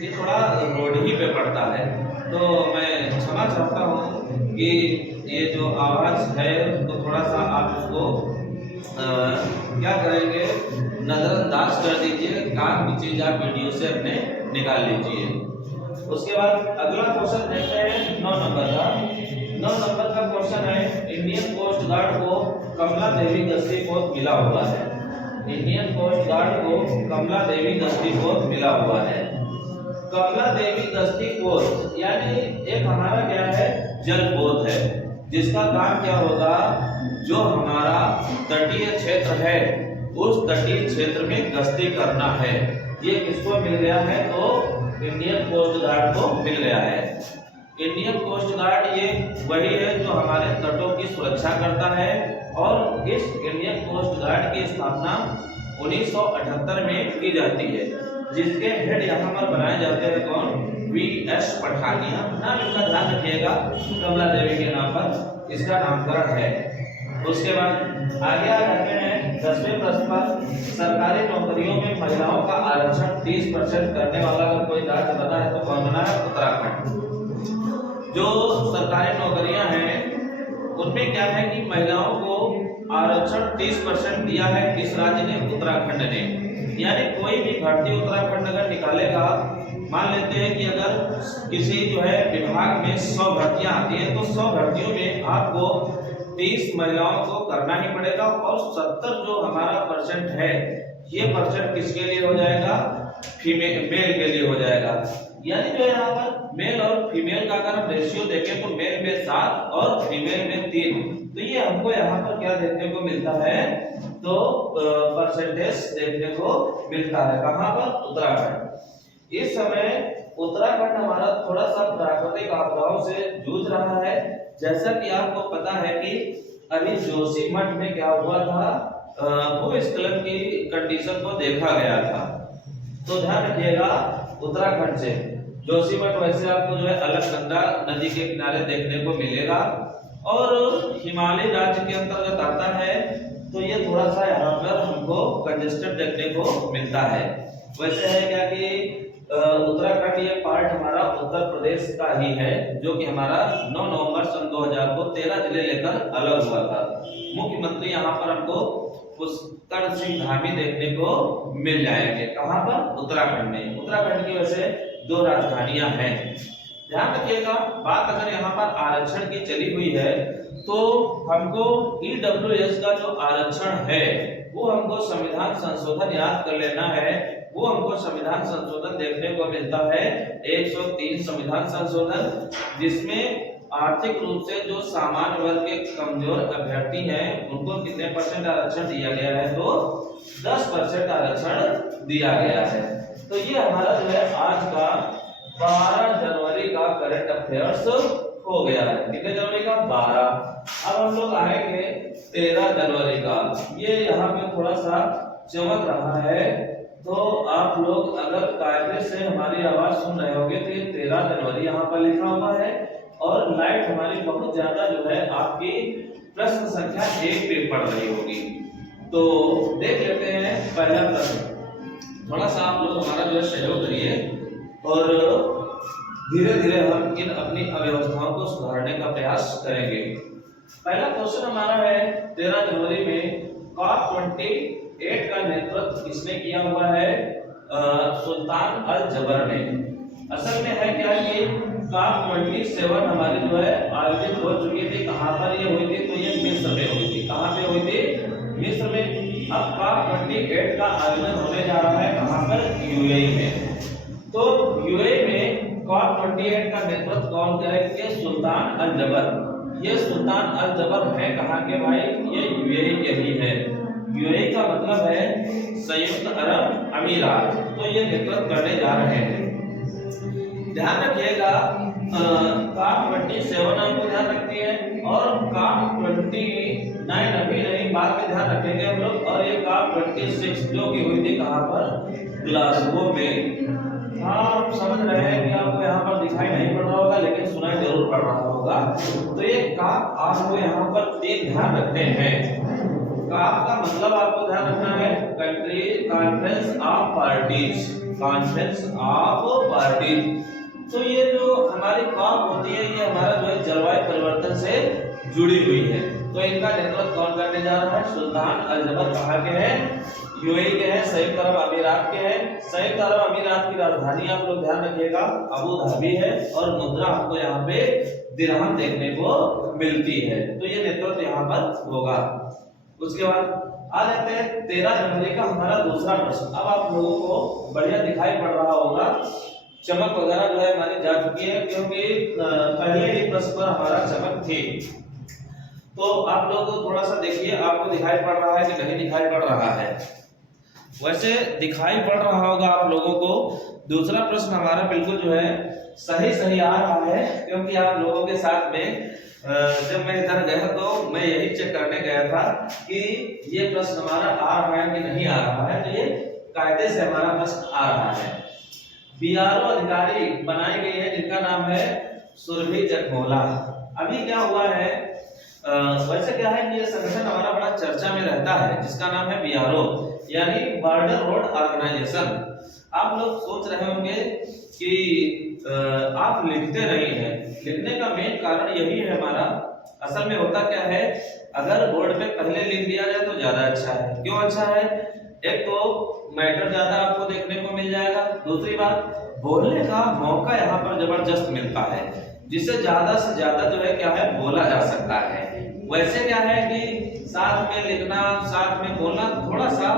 ये थोड़ा रोड ही पे पड़ता है। तो मैं क्षमा चाहता हूँ कि ये जो आवाज है तो थोड़ा सा आप उसको क्या करेंगे, नजरअंदाज कर दीजिए। काम की चीज आप वीडियो से अपने निकाल लीजिए। उसके बाद अगला क्वेश्चन देखते हैं 9 नंबर का। 9 नंबर का क्वेश्चन है, इंडियन कोस्ट गार्ड को कमला देवी गश्ती पोत मिला हुआ है। इंडियन कोस्ट गार्ड को कमला देवी गश्ती पोत मिला हुआ है। कमला देवी गश्ती पोत यानी एक हमारा क्या है, जल पोत है, जिसका काम क्या होगा, जो हमारा तटीय क्षेत्र है उस तटीय क्षेत्र में गश्ती करना है। ये किसको मिल गया है, तो इंडियन कोस्ट गार्ड को मिल गया है। इंडियन कोस्ट गार्ड ये वही है जो हमारे तटों की सुरक्षा करता है, और इस इंडियन कोस्ट गार्ड की स्थापना 1978 में की जाती है, जिसके हेड यहाँ पर बनाए जाते हैं कौन, वी.एस. पठानिया। नाम इनका ध्यान रखिएगा, कमला देवी के नाम पर इसका नामकरण है। उसके बाद आगे आ जाते हैं 10वें प्रश्न पर, सरकारी नौकरियों में महिलाओं का आरक्षण 30% करने वाला अगर कोई राज्य बना है तो कौन बना है, उत्तराखंड। जो सरकारी नौकरियां हैं उनमें क्या है कि महिलाओं को आरक्षण 30% दिया है, किस राज्य ने, उत्तराखंड ने। यानी कोई भी भर्ती उत्तराखंड अगर निकालेगा, मान लेते हैं कि अगर किसी जो है विभाग में 100 भर्तियां आती है, तो 100 भर्तियों में आपको 30 महिलाओं को करना ही पड़ेगा, और 70 जो हमारा परसेंट है, ये परसेंट किसके लिए हो जाएगा, मेल के लिए हो जाएगा। यानी जो यहाँ पर मेल और फीमेल का अगर हम रेशियो देखें तो मेल में 7 और फीमेल में 3, तो ये हमको यहाँ पर क्या देखने को मिलता है, तो परसेंटेज देखने को मिलता है। कहाँ पर, उत्तराखंड। इस समय उत्तराखंड हमारा थोड़ा सा प्राकृतिक आपदाओं से जूझ रहा है। जैसा कि आपको पता है कि अभी जोशीमठ में क्या हुआ था, भूस्खलन की कंडीशन को देखा गया था। तो ध्यान रखिएगा, उत्तराखंड से जोशीमठ वैसे आपको जो है अलकनंदा नदी के किनारे देखने को मिलेगा, और हिमालय राज्य के अंतर्गत आता है, तो ये थोड़ा सा यहाँ पर हमको कंजेस्टेड देखने को मिलता है। वैसे है क्या कि उत्तराखंड ये पार्ट हमारा उत्तर प्रदेश का ही है, जो कि हमारा 9 नवंबर सन 2000 को 13 जिले लेकर अलग हुआ था। मुख्यमंत्री यहाँ पर हमको पुष्कर सिंह धामी देखने को मिल जाएंगे। कहाँ पर, उत्तराखंड में। उत्तराखंड की वैसे 2 राजधानियां हैं। ध्यान रखिएगा, बात अगर यहाँ पर आरक्षण की चली हुई है, तो हमको ईडब्ल्यूएस का जो आरक्षण है वो हमको संविधान संशोधन याद कर लेना है। वो हमको संविधान संशोधन देखने को मिलता है 103 संविधान संशोधन, जिसमें आर्थिक रूप से जो सामान्य वर्ग के कमजोर अभ्यर्थी हैं उनको कितने परसेंट आरक्षण दिया गया है, तो 10% आरक्षण दिया गया है। तो ये हमारा जो है आज का 12 जनवरी का करंट अफेयर्स हो गया है। कितने जनवरी का, 12। अब हम लोग आएंगे 13 जनवरी का। ये यहाँ पे थोड़ा सा चमक रहा है, तो आप लोग अगर कायदे से हमारी आवाज सुन रहे होंगे तो ये 13 जनवरी यहाँ पर लिखा हुआ है, और लाइट हमारी बहुत ज्यादा जो है आपकी प्रश्न संख्या 1 पे पड़ रही होगी। तो देख लेते हैं पहला प्रश्न। थोड़ा सा आप लोग हमारा जो है सहयोग करिए, और धीरे धीरे हम इन अपनी अव्यवस्थाओं को सुधारने का प्रयास करेंगे। पहला क्वेश्चन हमारा है 13 जनवरी में COP28 का नेतृत्व किसने किया हुआ है, सुल्तान अल जबर ने। असल में है क्या कि COP 27 हमारी जो है आयोजित हो चुकी थी। कहाँ पर ये हुई थी? तो ये मिस्र में हुई थी। कहाँ पे हुई थी? मिस्र में। अब COP 28 का आयोजन होने जा रहा है कहाँ पर? UAE में। तो UAE में COP 28 का नेतृत्व कौन करेंगे? सुल्तान अल जबर। ये सुल्तान अल जबर है कहाँ के भाई? ये UAE के ही है। UAE का मतलब है संयुक्त अरब अमीरात। तो ये नेतृत्व करने जा रहे हैं। ध्यान रखिएगा COP 27 आपको ध्यान रखनी है और COP 29 अभी नहीं, बाद में ध्यान रखेंगे हम लोग। और ये COP 26 जो की हुई थी कहाँ पर? ग्लासगो में। हाँ, आप समझ रहे हैं कि आपको यहाँ पर दिखाई नहीं पड़ रहा होगा लेकिन सुनाई जरूर पड़ रहा होगा। तो ये COP आपको यहाँ पर 3 ध्यान रखने हैं। COP का मतलब आपको ध्यान रखना है country conference of parties, conference of parties. तो ये जो हमारी COP होती है ये हमारा जो है जलवायु परिवर्तन से जुड़ी हुई है। तो इनका नेतृत्व कौन करने जा रहा है? सुल्तान अल जबर। कहाँ के हैं? UAE के हैं, संयुक्त अरब अमीरात के हैं। संयुक्त अरब अमीरात की राजधानी आप लोग ध्यान रखिएगा अबू धाबी है और मुद्रा आपको यहाँ पे दिरहम देखने को मिलती है। तो ये नेतृत्व यहाँ पर होगा। उसके बाद आ जाते हैं 13 जनवरी का हमारा दूसरा प्रश्न। अब आप लोगों को बढ़िया दिखाई पड़ रहा होगा, चमक वगैरह जो है हमारी जा चुकी है क्योंकि पहले ही प्रश्न पर हमारा चमक थी। तो आप लोग थोड़ा सा देखिए आपको दिखाई पड़ रहा है कि नहीं दिखाई पड़ रहा है? वैसे दिखाई पड़ रहा होगा आप लोगों को। दूसरा प्रश्न हमारा बिल्कुल जो है सही आ रहा है क्योंकि आप लोगों के साथ में जब मैं इधर गया तो मैं यही चेक करने गया था कि ये प्रश्न हमारा आ रहा है कि नहीं आ रहा है। तो ये कायदे से हमारा प्रश्न आ रहा है। BRO अधिकारी बनाई गई है जिनका नाम है सुरभि जगमोला। अभी क्या हुआ है, वैसे क्या है कि ये संगठन हमारा बड़ा चर्चा में रहता है जिसका नाम है BRO यानी बॉर्डर रोड ऑर्गेनाइजेशन। आप लोग सोच रहे होंगे कि आप लिखते नहीं हैं। लिखने का मेन कारण यही है हमारा। असल में होता क्या है, अगर बोर्ड पे पहले लिख दिया जाए तो ज्यादा अच्छा है। क्यों अच्छा है? एक तो मैटर ज्यादा आपको देखने को मिल जाएगा, दूसरी बात बोलने का मौका यहाँ पर जबरदस्त मिलता है जिससे ज्यादा से ज्यादा जो है क्या है बोला जा सकता है। वैसे क्या है कि साथ में लिखना साथ में बोलना थोड़ा सा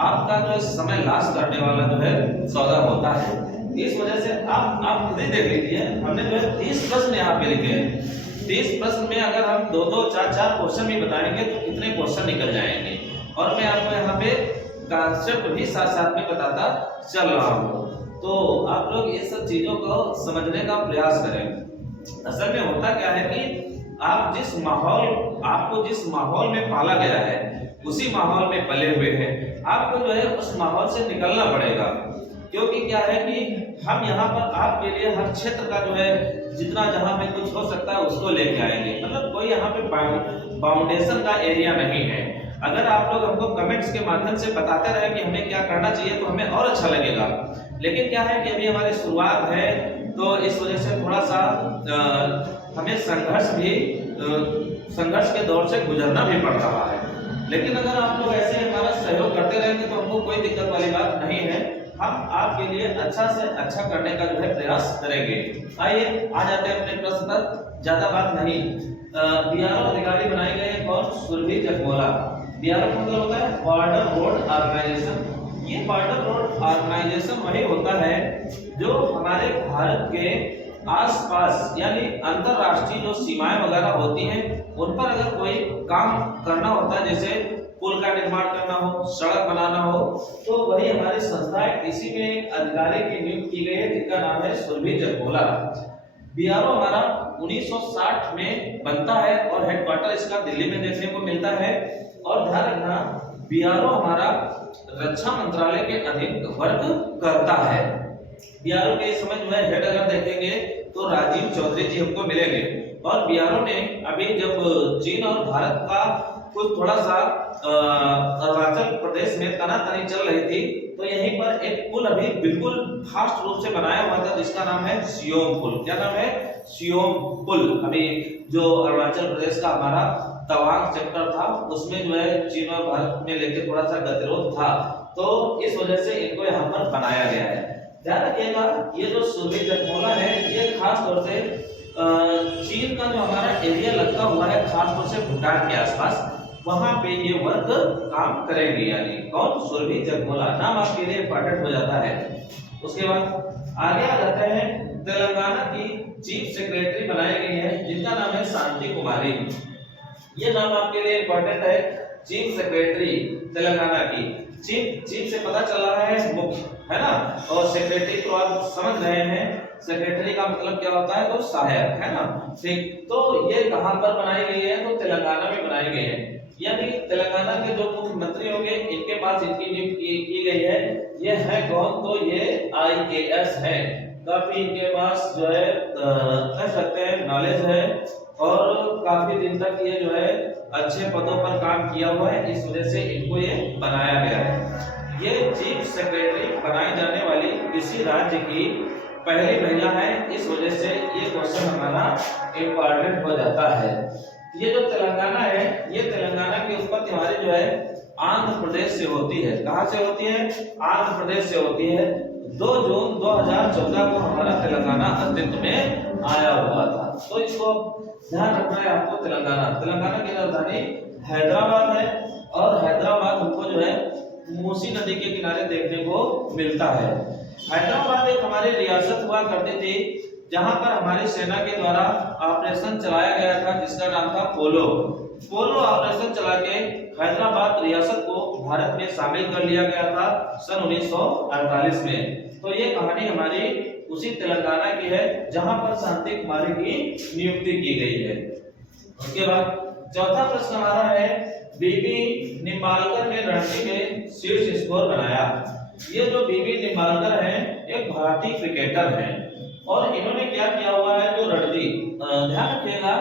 आपका जो समय लॉस करने वाला जो है सौदा होता है। इस वजह से आप खुद ही देख लीजिए, हमने जो है 30 प्रश्न यहाँ पे लिखे हैं। 30 प्रश्न में अगर हम 2-2, 4-4 क्वेश्चन भी बताएंगे तो कितने क्वेश्चन निकल जाएंगे। और मैं आपको यहाँ पे कॉन्सेप्ट भी साथ साथ में बताता चल रहा हूँ। तो आप लोग ये सब चीजों को समझने का प्रयास करें। असल में होता क्या है कि आपको जिस माहौल में पाला गया है उसी माहौल में पले हुए हैं। आपको जो है उस माहौल से निकलना पड़ेगा क्योंकि क्या है कि हम यहाँ पर आपके लिए हर क्षेत्र का जो है जितना जहाँ पे कुछ हो सकता है उसको लेके आएंगे। मतलब कोई यहाँ पे बाउंडेशन का एरिया नहीं है। अगर आप लोग हमको कमेंट्स के माध्यम से बताते रहे कि हमें क्या करना चाहिए तो हमें और अच्छा लगेगा। लेकिन क्या है कि अभी हमारी शुरुआत है तो इस वजह से थोड़ा सा हमें संघर्ष के दौर से गुजरना भी पड़ रहा है। लेकिन अगर आप लोग ऐसे हमारा सहयोग करते रहेंगे तो हमको कोई दिक्कत वाली बात नहीं है। हम आपके लिए अच्छा से अच्छा करने का जो है प्रयास करेंगे। आइए आ जाते हैं अपने प्रश्न पर, ज्यादा बात नहीं। BRO अधिकारी बनाए गए हैं कौन? सुरभि जगमोला। BRO मतलब होता है बॉर्डर रोड ऑर्गेनाइजेशन। ये बॉर्डर रोड ऑर्गेनाइजेशन वही होता है जो हमारे भारत के आसपास यानी अंतरराष्ट्रीय जो सीमाएं वगैरह होती हैं उन पर अगर कोई काम करना होता है, जैसे पुल का निर्माण करना हो, सड़क बनाना हो, तो वही हमारी संस्था है। इसी में एक अधिकारी की नियुक्ति की गई है जिनका नाम है सुरभि जगमोला। BRO हमारा 1960 में बनता है और हेडक्वार्टर इसका दिल्ली में देखने को मिलता है। और ध्यान रखना BRO हमारा रक्षा मंत्रालय के अधीन वर्क करता है। BRO के इस समय जो है हेड अगर देखेंगे तो राजीव चौधरी जी हमको मिलेंगे। और BRO ने अभी जब चीन और भारत का कुछ थोड़ा सा अरुणाचल प्रदेश में तनातनी चल रही थी तो यहीं पर एक पुल अभी बिल्कुल फास्ट रूप से बनाया हुआ था जिसका नाम है सियोम पुल। क्या नाम है? सियोम पुल। अभी जो अरुणाचल प्रदेश का हमारा तवांग सेक्टर था उसमें जो है चीन और भारत में लेके थोड़ा सा गतिरोध था तो इस वजह से इनको यहाँ पर बनाया गया है। ध्यान रखिएगा ये जो सुरभि जगमोहला है ये खास तौर से चीन का जो हमारा एरिया लगता हुआ है खास तौर से भूटान के आसपास, वहां पे ये वर्क काम करेंगे। यानी कौन? सुरभि जगमोहला, नाम आपके लिए इंपॉर्टेंट हो जाता है। उसके बाद आगे आ जाते हैं तेलंगाना की चीफ सेक्रेटरी बनाई गई है जिनका नाम है शांति कुमारी। ये नाम आपके लिए इंपॉर्टेंट है, चीफ सेक्रेटरी तेलंगाना की। चीफ से पता चल रहा है मुख्य, है ना, और सेक्रेटरी तो आप समझ रहे हैं सेक्रेटरी का मतलब क्या होता है, तो सहायक, है ना। ठीक, तो ये कहां पर बनाई गई है? तो तेलंगाना में बनाई गई है। यानी तेलंगाना के जो मुख्यमंत्री होंगे इनके पास इनकी नियुक्ति की गई है। ये है कौन? तो ये आईएएस है। काफी इनके पास जो है कह सकते हैं नॉलेज है और काफी दिन तक ये जो है अच्छे पदों पर काम किया हुआ है, इस वजह से इनको ये बनाया गया है। ये चीफ सेक्रेटरी बनाई जाने वाली किसी राज्य की पहली महिला है, इस वजह से ये क्वेश्चन हमारा इंपॉर्टेंट हो जाता है। ये जो तेलंगाना है ये तेलंगाना की उत्पत्ति हमारी जो है आंध्र प्रदेश से होती है। कहां से होती है? आंध्र प्रदेश से होती है। 2 जून 2014 को हमारा तेलंगाना अस्तित्व में आया हुआ था। तो इसको ध्यान रखना है आपको। तेलंगाना की राजधानी हैदराबाद है और हैदराबाद हमको जो है मूसी नदी के किनारे देखने को मिलता है। हैदराबाद एक हमारी रियासत हुआ करती थी जहां पर हमारी सेना के द्वारा ऑपरेशन चलाया गया था जिसका नाम था पोलो ऑपरेशन चला के हैदराबाद रियासत को भारत में शामिल कर लिया गया था सन 1948 में। तो ये कहानी हमारी उसी तेलंगाना की है जहां पर शांति कुमारी की नियुक्ति की गई है। उसके बाद चौथा प्रश्न हमारा है बीबी निम्बालकर ने रणजी में शीर्ष स्कोर बनाया। ये जो बीबी निम्बालकर हैं एक भारतीय क्रिकेटर हैं और इन्होंने क्या किया हुआ है, जो रणजी, ध्यान रखिएगा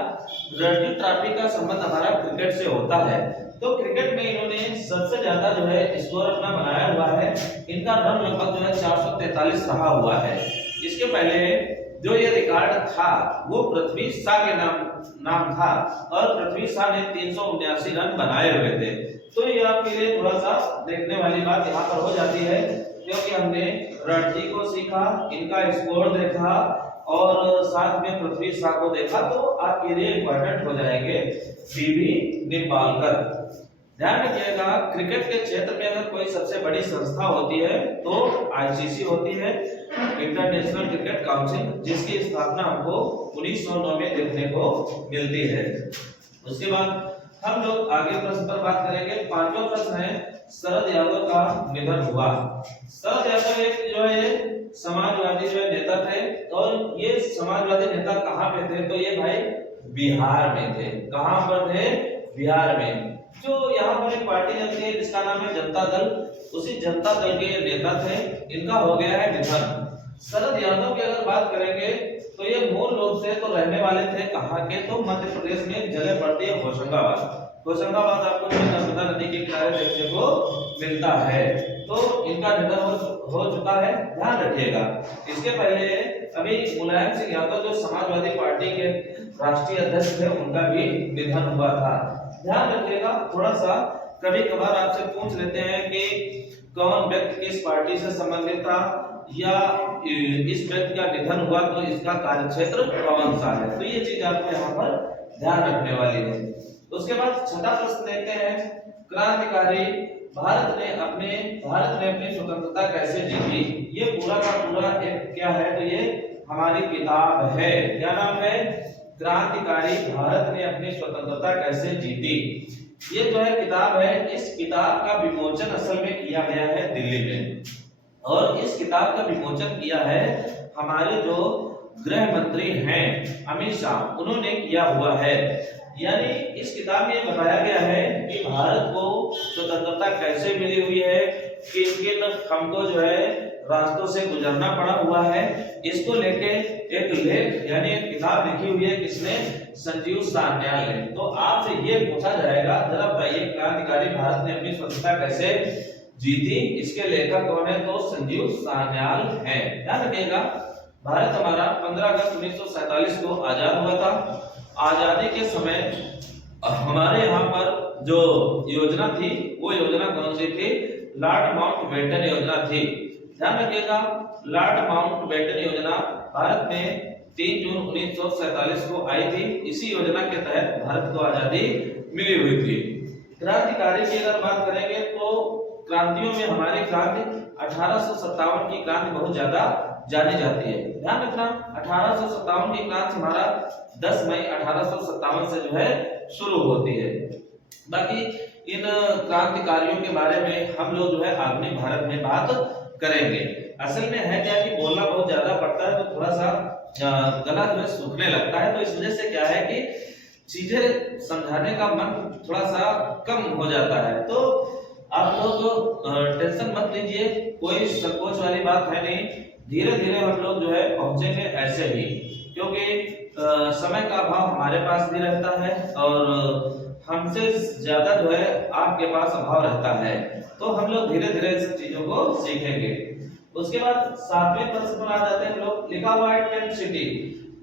रणजी ट्रॉफी का संबंध हमारा क्रिकेट से होता है। तो क्रिकेट में इन्होंने सबसे ज्यादा जो है स्कोर अपना बनाया हुआ है। इनका रन लगभग जो है 443 रहा हुआ है। इसके पहले जो ये रिकॉर्ड था वो पृथ्वी शा के नाम था और पृथ्वी शा ने 379 रन बनाए हुए थे। तो ये आपके लिए थोड़ा सा देखने वाली बात यहाँ पर हो जाती है क्योंकि हमने रणजी को सीखा, इनका स्कोर देखा और साथ में पृथ्वी शा को देखा, तो आपके लिए इंपॉर्टेंट हो जाएंगे बीबी निम्बालकर। ध्यान रखिएगा क्रिकेट के क्षेत्र में अगर कोई सबसे बड़ी संस्था होती है तो आईसीसी होती है, इंटरनेशनल क्रिकेट काउंसिल, जिसकी स्थापना हमको 1909 में देखने को मिलती है। उसके बाद हम लोग आगे प्रश्न पर बात करेंगे। पांचवा प्रश्न है शरद यादव का निधन हुआ। शरद यादव एक जो है समाजवादी जो है नेता थे और ये समाजवादी नेता कहाँ पे थे, तो ये भाई बिहार में थे। कहाँ पर थे? बिहार में। जो यहाँ पर एक पार्टी चलती है जिसका नाम है जनता दल, उसी जनता दल के ये नेता थे। इनका हो गया है निधन। शरद यादव की अगर बात करेंगे तो ये मूल रूप से तो रहने वाले थे कहाँ के, तो मध्य प्रदेश में एक जगह पड़ती है होशंगाबाद आपको नर्मदा नदी के किनारे देखने को मिलता है। तो इनका निधन हो चुका है, ध्यान रखिएगा। इसके पहले अभी मुलायम सिंह यादव जो समाजवादी पार्टी के राष्ट्रीय अध्यक्ष थे उनका भी निधन हुआ था। ध्यान रखिएगा। थोड़ा सा कभी कभार आपसे पूछ लेते हैं कि कौन व्यक्ति किस पार्टी से संबंधित था या इस व्यक्ति का निधन हुआ तो इसका कार्यक्षेत्र कौन सा है, तो ये चीज आपको यहाँ पर ध्यान रखने वाली है। उसके बाद छठा प्रश्न देखते हैं क्रांतिकारी भारत ने अपनी स्वतंत्रता कैसे जीती। ये पूरा का पूरा एक क्या है, तो ये हमारी किताब है। क्या नाम है? क्रांतिकारी भारत ने अपनी स्वतंत्रता कैसे जीती। ये जो है किताब है, इस किताब का विमोचन असल में किया गया है दिल्ली में और इस किताब का विमोचन किया है हमारे जो गृह मंत्री हैं अमित शाह, उन्होंने किया हुआ है। यानी इस किताब में बताया गया है कि भारत को स्वतंत्रता कैसे मिली हुई है, किन किन हमको जो है रास्तों से गुजरना पड़ा हुआ है, इसको लेके एक लेख यानी एक किताब लिखी हुई है। किसने? संजीव सान्याल ने। तो आपसे ये पूछा जाएगा, जरा बताइए क्रांतिकारी भारत ने अपनी स्वतंत्रता कैसे जीती, इसके लेखक कौन है? तो संजीव सान्याल हैं। ध्यान रखिएगा भारत हमारा 15 अगस्त 1947 को आजाद हुआ था। आजादी के समय हमारे यहाँ पर जो योजना थी वो योजना कौन सी थी? लॉर्ड माउंटबेटन योजना थी। ध्यान रखिएगा, लॉर्ड माउंटबेटन योजना भारत में 3 जून 1947 को आई थी। इसी योजना के तहत भारत को आजादी मिली हुई थी। क्रांतिकारी की अगर बात करेंगे तो क्रांतियों में हमारी क्रांति 1857 की क्रांति बहुत ज्यादा जानी जाती है। ध्यान रखना, 1857 की क्रांति हमारा 10 मई 1857 से जो है शुरू होती है। बाकी इन क्रांतिकारियों के बारे में हम लोग जो है आधुनिक भारत में बात करेंगे। असल में है क्या कि बोलना बहुत ज्यादा पड़ता है तो थोड़ा सा गला जो है सूखने लगता है, तो इस वजह से क्या है कि चीजें समझाने का मन थोड़ा सा कम हो जाता है। तो आप लोग टेंशन मत लीजिए, कोई संकोच वाली बात है नहीं। धीरे धीरे हम लोग जो है पहुंचेंगे ऐसे ही, क्योंकि समय का अभाव हमारे पास भी रहता है और हमसे ज्यादा जो है आपके पास अभाव रहता है। तो हम लोग धीरे धीरे इन चीजों को सीखेंगे। उसके बाद 7वें प्रश्न पर आ जाते हैं लोग। लिखा हुआ है टेंट सिटी।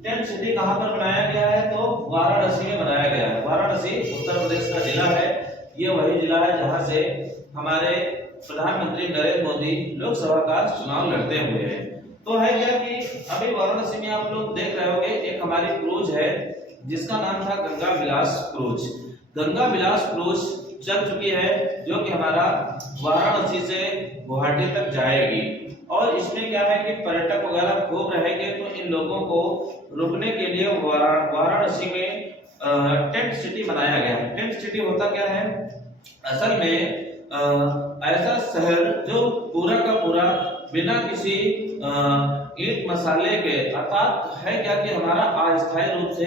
टेंट सिटी कहां पर बनाया गया है? तो वाराणसी में बनाया गया है। वाराणसी उत्तर प्रदेश का जिला है। ये वही जिला है जहां से हमारे प्रधानमंत्री नरेंद्र मोदी लोकसभा का चुनाव लड़ते हुए हैं। तो है क्या कि अभी वाराणसी में आप लोग देख रहे होंगे एक हमारी क्रूज है जिसका नाम था गंगा विलास क्रूज। गंगा विलास क्रूज चल चुकी है, जो कि हमारा वाराणसी से गुवाहाटी तक जाएगी। और इसमें क्या है कि पर्यटक वगैरह खूब रहेंगे, तो इन लोगों को रुकने के लिए वाराणसी में टेंट सिटी बनाया गया है। टेंट सिटी होता क्या है? असल में ऐसा शहर जो पूरा का पूरा बिना किसी ईंट मसाले के, अर्थात है क्या कि हमारा अस्थायी रूप से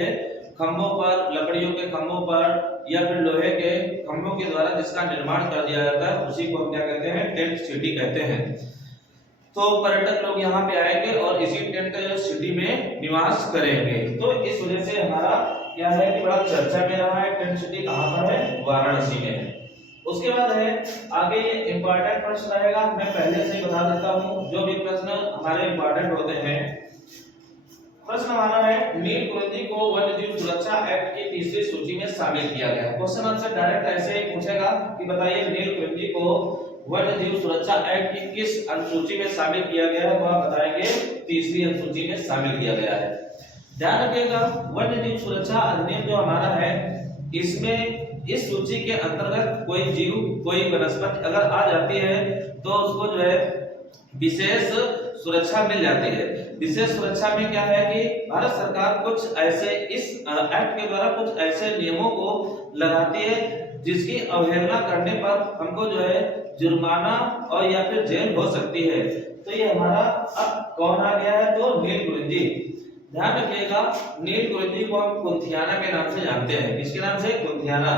खंभों पर, लकड़ियों के खंभों पर या फिर लोहे के खंभों के द्वारा जिसका निर्माण कर दिया जाता है उसी को हम क्या कहते हैं? टेंट सिटी कहते हैं। तो पर्यटक लोग यहाँ पे आएंगे और इसी टेंट का सिटी में निवास करेंगे। तो इस वजह से हमारा क्या है कि बड़ा चर्चा में रहा है। टेंट सिटी कहाँ पर है? वाराणसी में है। उसके बाद है आगे ये इंपॉर्टेंट प्रश्न रहेगा, मैं पहले से ही बता देता हूँ जो भी प्रश्न हमारे इंपॉर्टेंट होते हैं। प्रश्न हमारा है नील कुंजी को वन्य जीव सुरक्षा एक्ट की तीसरी सूची में शामिल किया गया। क्वेश्चन आंसर डायरेक्ट ऐसे ही पूछेगा कि बताइए नील कुंजी को वन्य जीव सुरक्षा एक्ट की किस अनुसूची में शामिल किया गया है? वो आप बताएंगे तीसरी अनुसूची में शामिल किया गया है। ध्यान रखिएगा, वन्य जीव सुरक्षा अधिनियम जो हमारा है इसमें इस सूची के अंतर्गत कोई जीव, कोई वनस्पति अगर आ जाती है तो उसको जो है विशेष सुरक्षा मिल जाती है। विशेष सुरक्षा में क्या है कि भारत सरकार कुछ ऐसे इस एक्ट के द्वारा कुछ ऐसे नियमों को लगाती है जिसकी अवहेलना करने पर हमको जो है जुर्माना और या फिर जेल हो सकती है। तो ये हमारा अब कौन आ गया है? तो नील कुंजी। ध्यान रखिएगा, नील कुंजी को हम कुंथियाना के नाम से जानते हैं। किसके नाम से? कुंथियाना।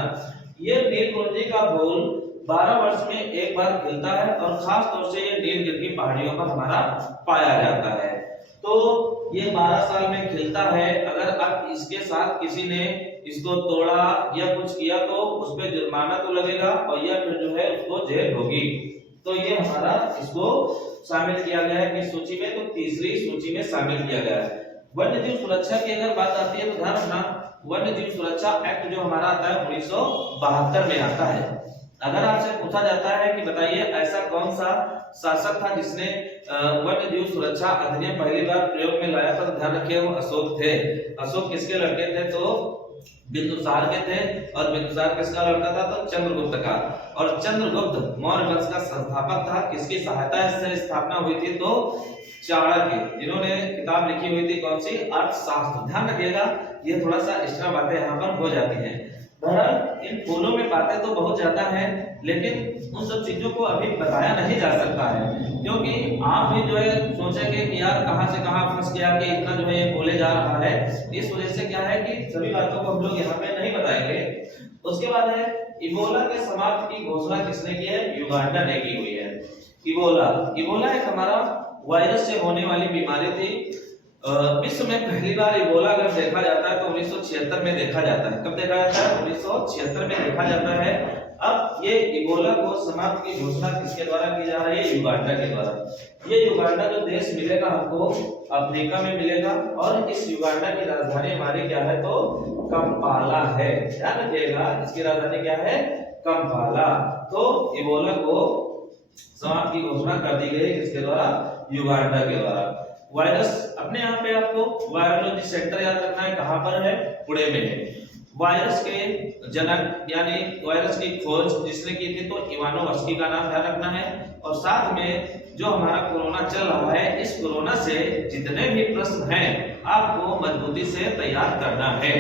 ये नील कुंजी का फूल 12 वर्ष में एक बार खिलता है और खास तौर से ये नीलगिरी की पहाड़ियों पर हमारा पाया जाता है। तो ये 12 साल में खिलता है। अगर अब इसके साथ किसी ने इसको तोड़ा या कुछ किया तो उस पर जुर्माना तो लगेगा और या फिर जो है उसको जेल होगी। तो ये हमारा इसको शामिल किया गया है किस सूची में? तो तीसरी सूची में शामिल किया गया है। वन्य जीव सुरक्षा की अगर बात आती है तो ध्यान रखना, वन्य जीव सुरक्षा एक्ट जो हमारा आता है 1972 में आता है। अगर आपसे पूछा जाता है कि बताइए ऐसा कौन सा शासक था जिसने वन्य जीव सुरक्षा अधिनियम पहली बार प्रयोग में लाया था, तो ध्यान रखिए वो अशोक थे। अशोक किसके लड़के थे? तो बिंदुसार के थे। और बिंदुसार किसका लड़का था? तो चंद्रगुप्त का। और चंद्रगुप्त मौर्य वंश का संस्थापक था। किसकी सहायता से स्थापना हुई थी? तो चाणक्य, जिन्होंने किताब लिखी हुई थी कौन सी? अर्थशास्त्र। ध्यान रखिएगा, ये थोड़ा सा एक्स्ट्रा बातें यहाँ पर हो जाती हैं। बहरहाल इन फूलों में बातें तो बहुत ज्यादा हैं, लेकिन उन सब चीजों को अभी बताया नहीं जा सकता है, क्योंकि आप भी जो है सोचेंगे कि यार कहां से कहां फंस गया कि इतना जो है ये बोले जा रहा है। इस वजह से क्या है कि सभी बातों को हम लोग यहाँ पे नहीं बताएंगे। उसके बाद है इबोला के समाप्ति की घोषणा किसने की है? युगांडा ने की हुई है। इबोला एक हमारा वायरस से होने वाली बीमारी थी। विश्व में पहली बार इबोला अगर देखा जाता है तो 1976 में देखा जाता है। कब देखा जाता है? 1976 में देखा जाता है। अब ये इबोला को समाप्त की घोषणा किसके द्वारा की जा रही है? युगांडा के द्वारा। ये युगांडा जो देश मिलेगा हमको अफ्रीका में मिलेगा और इस युगांडा की राजधानी हमारी क्या है? तो कंपाला है। ध्यान रखिएगा, इसकी राजधानी क्या है? कंपाला। तो इबोला को समाप्त की घोषणा कर दी गई, किसके द्वारा? युगांडा के द्वारा। वायरस अपने यहाँ पे आपको वायरोलॉजी सेंटर याद रखना है, कहाँ पर है? पुणे में है। वायरस के जनक यानी वायरस की खोज जिसने की थी तो इवानोव्स्की का नाम ध्यान रखना है। और साथ में जो हमारा कोरोना चल रहा है, इस कोरोना से जितने भी प्रश्न हैं आपको मजबूती से तैयार करना है।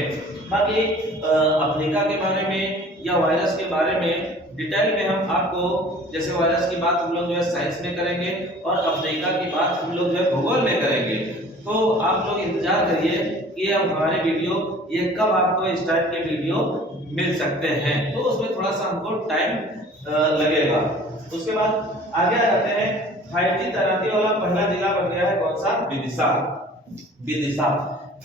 बाकी अफ्रीका के बारे में या वायरस के बारे में डिटेल में हम आपको, जैसे वायरस की बात हम लोग जो है साइंस में करेंगे और अफ्रीका की बात हम लोग जो है भूगोल में करेंगे। तो आप लोग इंतजार करिए कि अब हमारे वीडियो ये कब आपको इस टाइप के वीडियो मिल सकते हैं, तो उसमें थोड़ा सा हमको टाइम लगेगा। उसके बाद आगे आ जाते हैं। 5G तैनाती वाला पहला जिला बन गया है कौन सा? विदिशा। विदिशा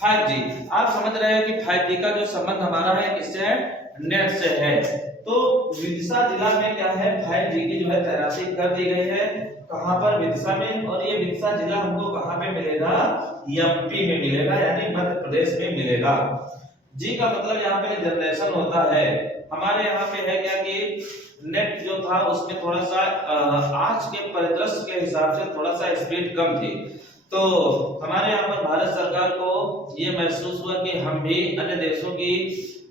5G, आप समझ रहे हैं कि 5G का जो संबंध हमारा है किससे है? नेट से है। तो विदिशा जिला में क्या है? 5G की जो है तैनाती कर दी गई है। कहां पर? विदिशा में। और ये विदिशा जिला हमको कहां पे मिलेगा? एमपी में मिलेगा, यानी मध्य प्रदेश में मिलेगा। जी का मतलब यहाँ पे जनरेशन होता है। हमारे यहाँ पे है क्या कि नेट जो था उसमें थोड़ा सा आज के परिदृश्य के हिसाब से थोड़ा सा स्पीड कम थी। तो हमारे यहाँ पर भारत सरकार को ये महसूस हुआ कि हम भी अन्य देशों की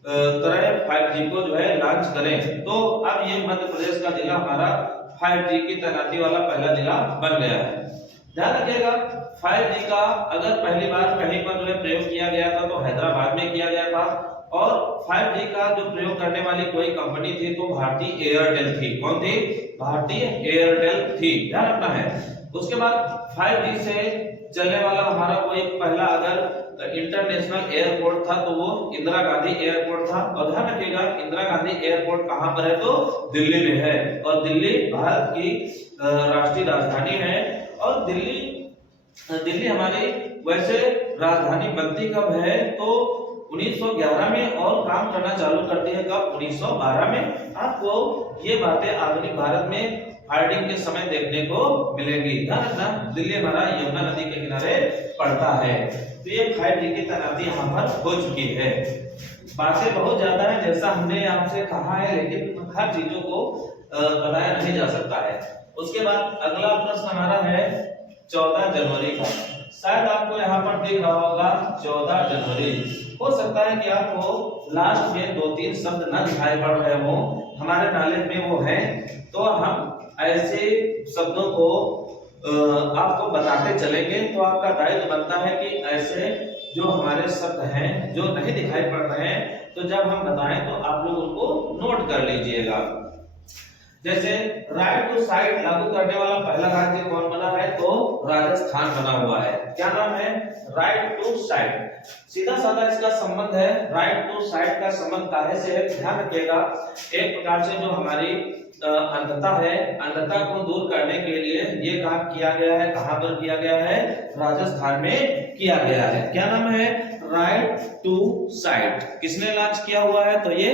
तरह 5G को जो है लॉन्च करें। तो अब ये मध्य प्रदेश का जिला हमारा 5G की तैनाती वाला पहला जिला बन गया है। ध्यान रखिएगा 5G का अगर पहली बार कहीं पर जो है प्रयोग किया गया था तो हैदराबाद में किया गया था। और 5G का जो प्रयोग करने वाली कोई कंपनी थी तो भारतीय एयरटेल थी। कौन थी? भारतीय एयरटेल थी, ध्यान रखना है। उसके बाद 5G से चलने वाला हमारा कोई पहला अगर इंटरनेशनल एयरपोर्ट था तो वो इंदिरा गांधी एयरपोर्ट था। और ध्यान रखिएगा इंदिरा गांधी एयरपोर्ट कहां पर है? तो दिल्ली में है। और दिल्ली भारत की राष्ट्रीय राजधानी है। और दिल्ली हमारी वैसे राजधानी बनती कब है? तो 1911 में, और काम करना चालू करती है कब? 1912 में। आपको ये बातें आधुनिक भारत में हार्डिंग के समय देखने को मिलेंगी। ध्यान रखना दिल्ली हमारा यमुना नदी के किनारे पड़ता है। तो ये 5G की तैनाती यहाँ पर हो चुकी है। बातें बहुत ज्यादा है जैसा हमने आपसे कहा है, लेकिन हर चीजों को बताया नहीं जा सकता है। उसके बाद अगला प्रश्न हमारा है 14 जनवरी का। शायद आपको यहाँ पर दिख रहा होगा 14 जनवरी। हो सकता है कि आपको लास्ट में 2-3 शब्द न दिखाई पड़ रहे हो, हमारे नॉलेज में वो है। तो हम ऐसे शब्दों को आपको बताते चलेंगे। तो आपका दायित्व बनता है कि ऐसे जो हमारे शब्द हैं जो नहीं दिखाई पड़ रहे हैं, तो जब हम बताएं तो आप लोग उनको नोट कर लीजिएगा। जैसे राइट टू साइट लागू करने वाला पहला राज्य कौन बना है? तो राजस्थान बना हुआ है। क्या नाम है? Right to sight. सीधा साधा इसका संबंध है, राइट टू साइट का संबंध काहे से है? ध्यान रखिएगा एक प्रकार से जो हमारी अंधता है, अंधता को दूर करने के लिए ये काम किया गया है। कहां पर किया गया है? राजस्थान में किया गया है। क्या नाम है? Right to sight. किसने लॉन्च किया हुआ है? तो ये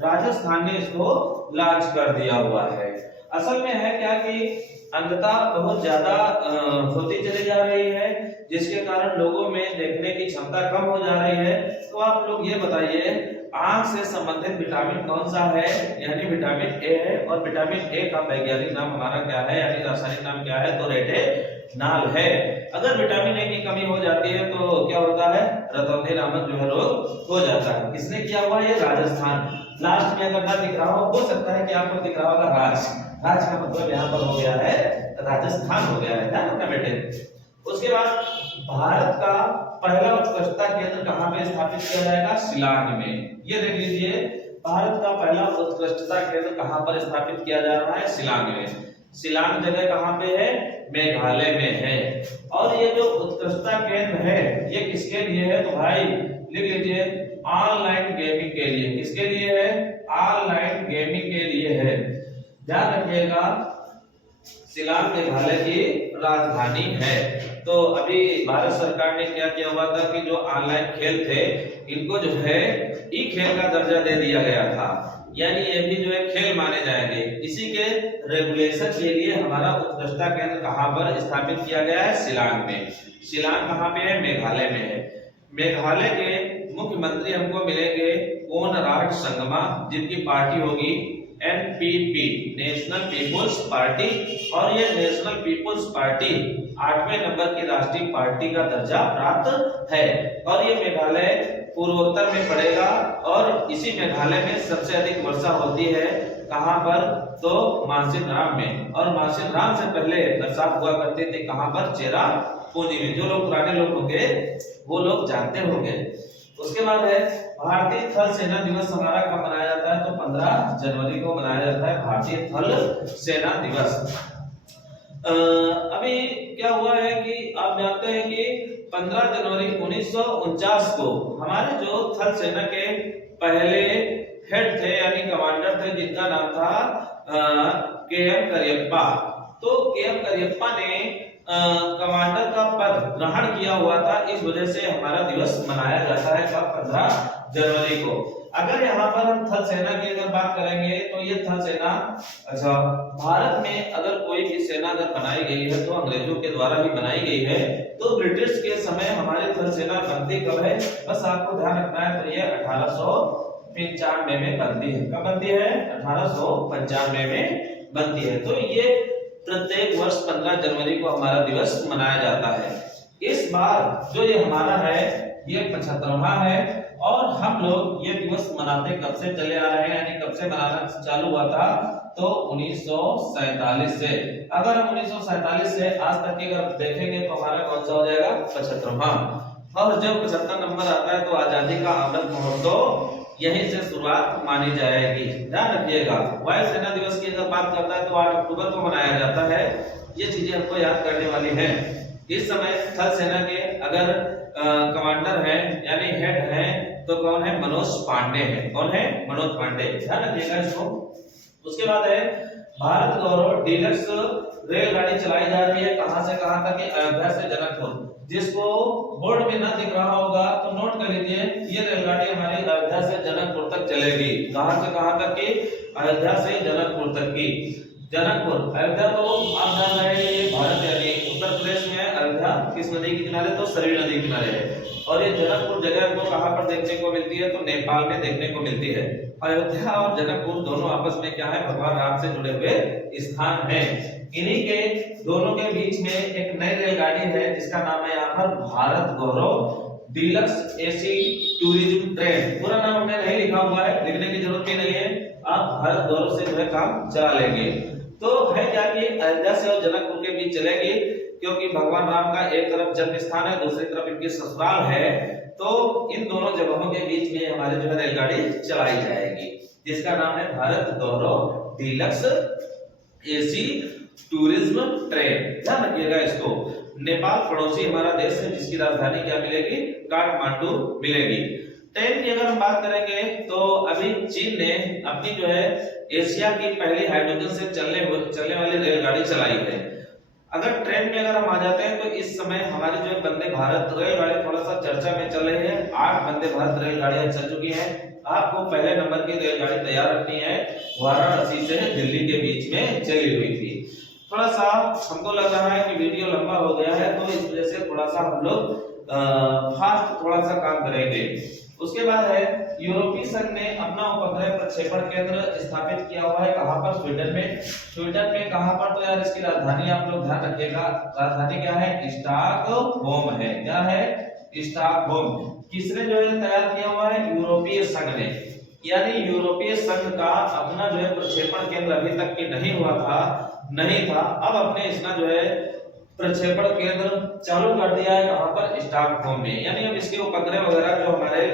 राजस्थान ने इसको लॉन्च कर दिया हुआ है। असल में है क्या कि अंधता बहुत ज्यादा होती चली जा रही है, जिसके कारण लोगों में देखने की क्षमता कम हो जा रही है। तो आप लोग ये बताइए आंख से संबंधित विटामिन कौन सा है? यानी विटामिन ए है। और विटामिन ए का वैज्ञानिक नाम हमारा क्या है, यानी रासायनिक नाम क्या है? तो रेटिनॉल है। अगर विटामिन ए की कमी हो जाती है तो क्या होता है? रतौंधी नामक जो है रोग हो जाता है। किसने किया हुआ? ये राजस्थान। लास्ट में अगर ना दिख रहा हो सकता है कि आपको दिख रहा होगा राज। राज का मतलब यहाँ पर हो गया है राजस्थान हो गया है। ध्यान रखना बेटे। उसके बाद भारत का पहला उत्कृष्टता केंद्र कहां पे स्थापित किया जाएगा? शिलांग में। ये देख लीजिए भारत का पहला उत्कृष्टता केंद्र कहां पर स्थापित किया जा रहा है? शिलांग में। शिलांग जगह कहां पे है? मेघालय में है। और ये जो उत्कृष्टता केंद्र है ये किसके लिए है? तो भाई लिख लीजिए ऑनलाइन गेमिंग के लिए। किसके लिए है? ऑनलाइन गेमिंग के लिए है। ध्यान रखिएगा शिलांग मेघालय की राजधानी है। तो अभी भारत सरकार ने क्या किया हुआ था कि जो ऑनलाइन खेल थे इनको जो है ई खेल का दर्जा दे दिया गया था, यानी ये भी जो है खेल माने जाएंगे। इसी के रेगुलेशन के लिए हमारा उत्कृष्टता केंद्र कहां पर स्थापित किया गया है? शिलांग में। शिलांग कहां पे है? मेघालय में है। मेघालय के मुख्यमंत्री हमको मिलेंगे कोनराड संगमा, जिनकी पार्टी होगी एनपीपी, नेशनल पीपुल्स पार्टी, और ये नेशनल पीपुल्स पार्टी 8वें नंबर की राष्ट्रीय पार्टी का दर्जा प्राप्त है। और ये मेघालय पूर्वोत्तर में पड़ेगा और इसी मेघालय में सबसे अधिक वर्षा होती है। कहां पर? तो मासिनराम में। और मासिनराम से पहले बरसात हुआ करती थी कहां पर? चेरापूंजी में। जो लोग पुराने लोग होंगे वो लोग जानते होंगे। उसके बाद है भारतीय थल सेना दिवस हमारा कब मनाया जाता है? तो 15 जनवरी को मनाया जाता है भारतीय थल सेना दिवस। अभी क्या हुआ है कि आप जानते हैं कि 15 जनवरी 1949 को हमारे जो थल सेना के पहले हेड थे यानी कमांडर थे जिनका नाम था के.एम. करियप्पा। तो के.एम. करियप्पा ने कमांडर का पद ग्रहण किया हुआ था, इस वजह से हमारा दिवस मनाया जाता है कब? 15 जनवरी को। अगर यहाँ पर हम थल सेना की अगर बात करेंगे तो ये थल सेना, अच्छा, भारत में अगर कोई भी सेना अगर बनाई गई है तो अंग्रेजों के द्वारा ही बनाई गई है। तो ब्रिटिश के समय हमारी थल सेना बनती कब है? बस आपको ध्यान रखना है, तो ये 1895 में बनती है। कब बनती है? 1895 में बनती है। तो ये प्रत्येक वर्ष 15 जनवरी को हमारा दिवस मनाया जाता है। इस बार जो ये हमारा है ये 75वां है और हम लोग ये दिवस मनाते कब से चले आ रहे हैं, यानी कब से मनाना चालू हुआ था? तो 1947 से। अगर हम 1947 से आज तक की अगर देखेंगे तो हमारा कौन सा हो जाएगा? 75वां। और जब 75 नंबर आता है तो आजादी का अमृत महोत्सव यहीं से शुरुआत मानी जाएगी। ध्यान रखिएगा। वायुसेना दिवस की अगर बात करता है तो 8 अक्टूबर को मनाया जाता है। ये चीजें हमको याद करने वाली हैं। इस समय थल सेना के अगर कमांडर हैं यानी हेड हैं तो कौन है? मनोज पांडे हैं। कौन है? मनोज पांडे। ध्यान रखिएगा इसको। उसके बाद है भारत गौरव डीलक्स रेलगाड़ी चलाई जा रही है। कहां से कहां तक? अयोध्या से जनकपुर। जिसको बोर्ड में ना दिख रहा होगा तो नोट कर लीजिए, ये रेलगाड़ी हमारी अयोध्या से जनकपुर तक चलेगी। कहां से कहां तक की? अयोध्या से जनकपुर तक की। जनकपुर, अयोध्या तो आप जान रहे हैं ये भारत यानी उत्तर प्रदेश में है। अयोध्या किस नदी के किनारे? तो सरयू नदी के किनारे है। और ये जनकपुर जगह को कहां पर देखने को मिलती है? तो नेपाल में देखने को मिलती है। अयोध्या और जनकपुर दोनों आपस में क्या है? भगवान राम से जुड़े हुए स्थान हैं। इन्हीं के दोनों के बीच में एक नई रेलगाड़ी है जिसका नाम है यहाँ पर भारत गौरव डीलक्स एसी टूरिज्म ट्रेन। पूरा नाम हमने नहीं लिखा हुआ है, लिखने की जरूरत भी नहीं है, आप भारत गौरव से जो है काम चला लेंगे। तो है क्या कि अयोध्या से और जनकपुर के बीच चलेगी, क्योंकि भगवान राम का एक तरफ जन्म स्थान है, दूसरी तरफ इनकी ससुराल है। तो इन दोनों जगहों के बीच में हमारी जो है रेलगाड़ी चलाई जाएगी जिसका नाम है भारत गौरव डीलक्स एसी टूरिज्म ट्रेन। ध्यान रखिएगा इसको। नेपाल पड़ोसी हमारा देश है जिसकी राजधानी क्या मिलेगी? काठमांडू मिलेगी। ट्रेन की अगर हम बात करेंगे तो अभी चीन ने अपनी जो है एशिया की पहली हाइड्रोजन से चलने वाली रेलगाड़ी चलाई है। अगर ट्रेन में अगर हम आ जाते हैं तो इस समय हमारी जो है वंदे भारत रेलगाड़ी थोड़ा सा चर्चा में चल रही है। 8 वंदे भारत रेलगाड़ियां चल चुकी हैं। आपको पहले नंबर की रेलगाड़ी तैयार रखनी है, वाराणसी से दिल्ली के बीच में चली हुई थी। थोड़ा सा हमको लग रहा है कि वीडियो लंबा हो गया है तो इस वजह से थोड़ा सा हम लोग फास्ट थोड़ा सा काम करेंगे। उसके बाद है यूरोपीय संघ ने अपना उपग्रह प्रक्षेपण केंद्र स्थापित किया हुआ है। कहां पर? स्वीडन में। स्वीडन में कहां पर? तो यार इसकी राजधानी आप लोग ध्यान रखिएगा, राजधानी क्या है? स्टॉकहोम है। क्या है? स्टॉकहोम। किसने जो है तैयार किया हुआ है? यूरोपीय संघ ने। यानी यूरोपीय संघ का अपना जो है प्रक्षेपण केंद्र अभी तक की नहीं था, अब अपने इसका जो है प्रक्षेपण केंद्र चालू कर दिया है। कहां पर? स्टॉकहोम में। यानी अब इसके उपग्रह वगैरह जो हमारे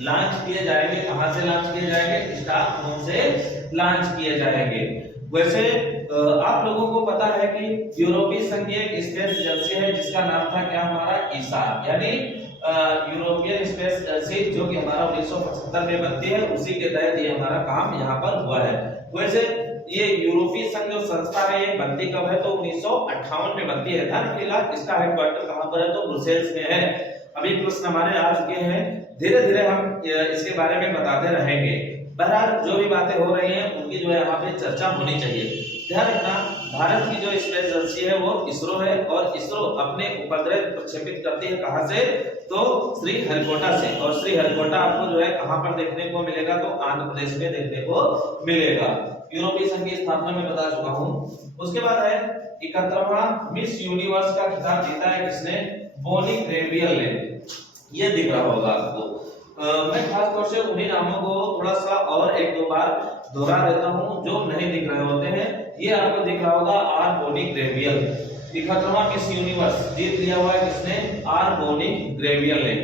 लॉन्च किए जाएंगे, कहां से लॉन्च किए जाएंगे? स्टॉकहोम से लॉन्च किए जाएंगे। वैसे आप लोगों को पता है कि यूरोपीय संघ की एक स्पेस एजेंसी है जिसका नाम था क्या? हमारा ईसा, यानी यूरोपियन स्पेस एजेंसी, जो कि हमारा 1975 में बनती है, उसी के तहत ये हमारा काम यहाँ पर हुआ है। वैसे ये यूरोपीय संघ जो संस्था है ये बनती कब है? तो 1958 में बनती है। ध्यान रखिएगा। इसका हेडक्वार्टर कहां पर है? तो ब्रुसेल्स में है। अभी प्रश्न हमारे आ चुके हैं, धीरे धीरे हम इसके बारे में बताते रहेंगे। बहरहाल जो भी बातें हो रही हैं उनकी जो है यहाँ पे चर्चा होनी चाहिए। ध्यान रखना, भारत की जो स्पेस एजेंसी है वो इसरो है, और इसरो अपने उपग्रह प्रक्षेपित करती है कहां से, तो श्रीहरिकोटा से। और श्रीहरिकोटा आपको जो है कहां पर देखने को मिलेगा, तो आंध्र प्रदेश में देखने को मिलेगा। यूरोपीय संघ की स्थापना में बता चुका हूं। उसके बाद है 71वां मिस यूनिवर्स का खिताब जीता है किसने, बोनी ग्रेवियल ने। ये दिख रहा होगा आपको। मैं खास तौर से उन्हीं नामों को थोड़ा सा और एक दो बार दोहरा देता हूं जो नहीं दिख रहे होते हैं। ये आपको दिख रहा होगा आर बोनी ग्रेवियल। 71वां मिस यूनिवर्स जीत लिया हुआ है किसने, आर बोनी ग्रेवियल ने।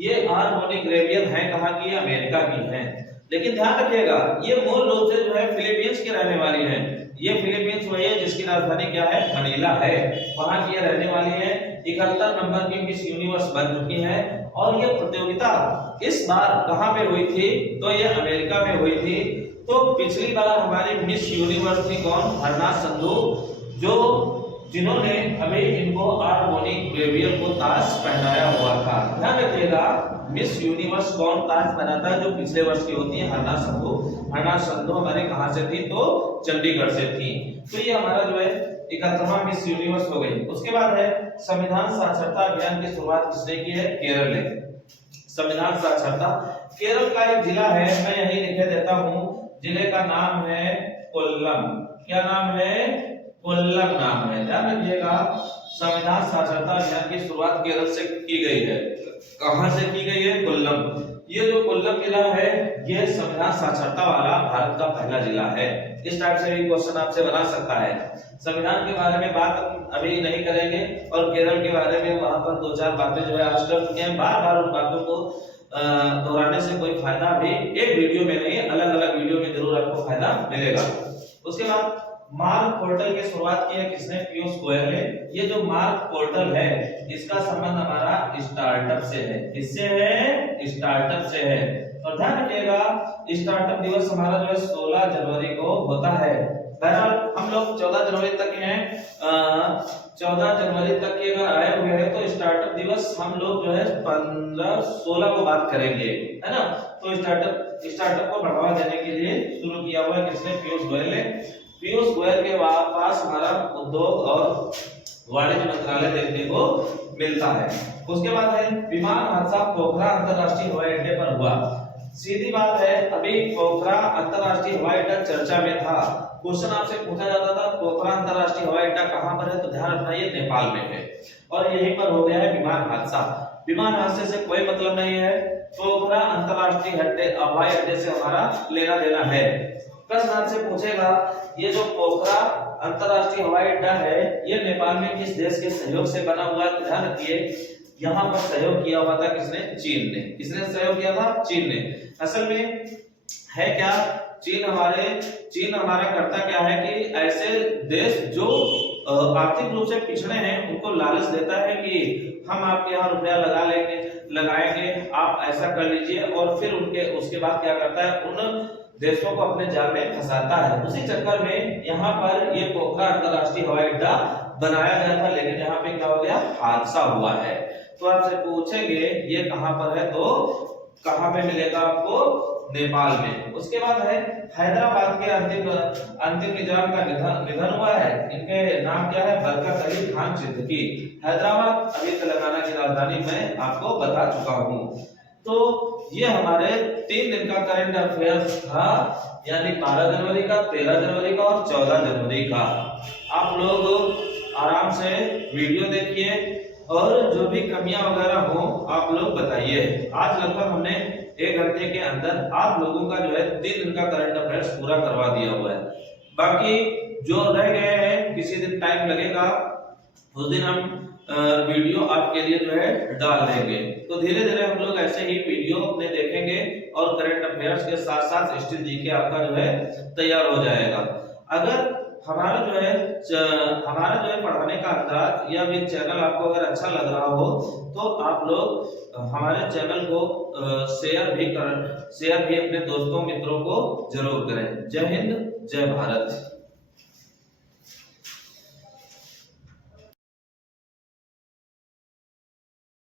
ये आर बोनी ग्रेवियल है कहां की, अमेरिका की है। लेकिन ध्यान रखिएगा ये मूल रूप से जो है फिलीपींस की रहने वाली है। ये फिलीपींस वही है जिसकी राजधानी क्या है, मनीला है, वहां की रहने वाली है। 71 नंबर की मिस यूनिवर्स बन चुकी है। और ये प्रतियोगिता इस बार कहां पे हुई थी, तो ये अमेरिका में हुई थी। तो पिछली बार हमारी मिस यूनिवर्स थी कौन, हरनाथ संधू, जो जिन्होंने अभी इनको आर बोनी ग्रेवियल को ताज पहनाया हुआ था। ध्यान रखिएगा मिस यूनिवर्स कौन ताज पहनाता है, जो पिछले वर्ष की होती है हरनाथ संधू। हरनाथ संधू हमारे कहां से थी, तो चंडीगढ़ से थी। तो ये हमारा जो है 71वां मिस यूनिवर्स हो गई। उसके बाद है संविधान साक्षरता अभियान की शुरुआत किसने की है, केरल ने। संविधान साक्षरता, केरल का एक जिला है, मैं यही लिखे देता हूं, जिले का नाम है कोल्लम। क्या नाम है, कोल्लम नाम है। ध्यान रखिएगा संविधान साक्षरता अभियान की शुरुआत केरल से की गई है। कहां से की गई है, कोल्लम। ये जो कोल्लम जिला है ये संविधान साक्षरता वाला भारत का पहला जिला है। इस टाइप से भी क्वेश्चन आपसे बना सकता है। संविधान के बारे में बात अभी नहीं करेंगे, और केरल के बारे में वहां पर दो चार बातें जो है आज कर चुके हैं। बार बार उन बातों को दोहराने से कोई फायदा भी एक वीडियो में नहीं, अलग अलग वीडियो में जरूर आपको फायदा मिलेगा। उसके बाद मार्ग पोर्टल की शुरुआत की है किसने, पीयूष गोयल ने। ये जो मार्ग पोर्टल है इसका संबंध हमारा स्टार्टअप से है। किससे है, स्टार्टअप से है। और ध्यान रखिएगा स्टार्टअप दिवस हमारा जो है 16 जनवरी को होता है। बहरहाल हम लोग 14 जनवरी तक हैं, 14 जनवरी तक के अगर आए हुए हैं तो स्टार्टअप दिवस हम लोग जो है 15-16 को बात करेंगे, है ना। तो स्टार्टअप को बढ़ावा देने के लिए शुरू किया हुआ है किसने, पीयूष गोयल ने। पीयूष गोयल के पास हमारा उद्योग और वाणिज्य मंत्रालय देखने को मिलता है। उसके बाद है विमान हादसा पोखरा अंतरराष्ट्रीय हवाई अड्डे पर हुआ। सीधी बात है अभी पोखरा अंतरराष्ट्रीय हवाई अड्डा चर्चा में था। क्वेश्चन आपसे पूछा जाता था पोखरा अंतरराष्ट्रीय हवाई अड्डा कहां पर है, तो ध्यान रखना ये नेपाल में है। और यहीं पर हो गया है विमान हादसा। विमान हादसे से कोई मतलब नहीं है, पोखरा अंतरराष्ट्रीय हवाई अड्डे से हमारा लेना देना है। प्रश्न आपसे पूछेगा ये जो पोखरा अंतरराष्ट्रीय हवाई अड्डा है ये नेपाल में किस देश के सहयोग से बना हुआ है, तो ध्यान रखिए यहाँ पर सहयोग किया हुआ था किसने, चीन ने। किसने सहयोग किया था, चीन ने। असल में है क्या, चीन हमारा करता क्या है कि ऐसे देश जो आर्थिक रूप से पिछड़े हैं उनको लालच देता है कि हम आपके यहाँ रुपया लगाएंगे, आप ऐसा कर लीजिए, और फिर उसके बाद क्या करता है, उन देशों को अपने जाल में फंसाता है। उसी चक्कर में यहाँ पर ये पोखरा अंतरराष्ट्रीय हवाई अड्डा बनाया गया था, लेकिन यहाँ पे क्या हो गया, हादसा हुआ है। तो आपसे पूछेंगे ये कहां पर है, तो कहां पे मिलेगा आपको, नेपाल में। उसके बाद है हैदराबाद के अंतिम निजाम का निधन हुआ है। इनके नाम क्या है, बरका करीम खान सिद्दीकी। हैदराबाद अभी तेलंगाना की राजधानी मैं आपको बता चुका हूं। तो ये हमारे 3 दिन का करंट अफेयर्स था, यानी 12 जनवरी का, 13 जनवरी का और 14 जनवरी का। आप लोग आराम से वीडियो देखिए और जो भी कमियां वगैरह हो आप लोग बताइए। आज लगभग हमने 1 घंटे के अंदर आप लोगों का जो है 3 दिन का करंट अफेयर्स पूरा करवा दिया हुआ है। बाकी जो रह गए हैं किसी दिन टाइम लगेगा, उस दिन हम वीडियो आपके लिए जो है डाल देंगे। तो धीरे धीरे हम लोग ऐसे ही वीडियो अपने देखेंगे और करंट अफेयर्स के साथ साथ स्टिल जीके आपका जो है तैयार हो जाएगा। अगर हमारा जो है पढ़ाने का अंदाज या फिर चैनल आपको अगर अच्छा लग रहा हो तो आप लोग हमारे चैनल को शेयर भी अपने दोस्तों मित्रों को जरूर करें। जय हिंद, जय भारत।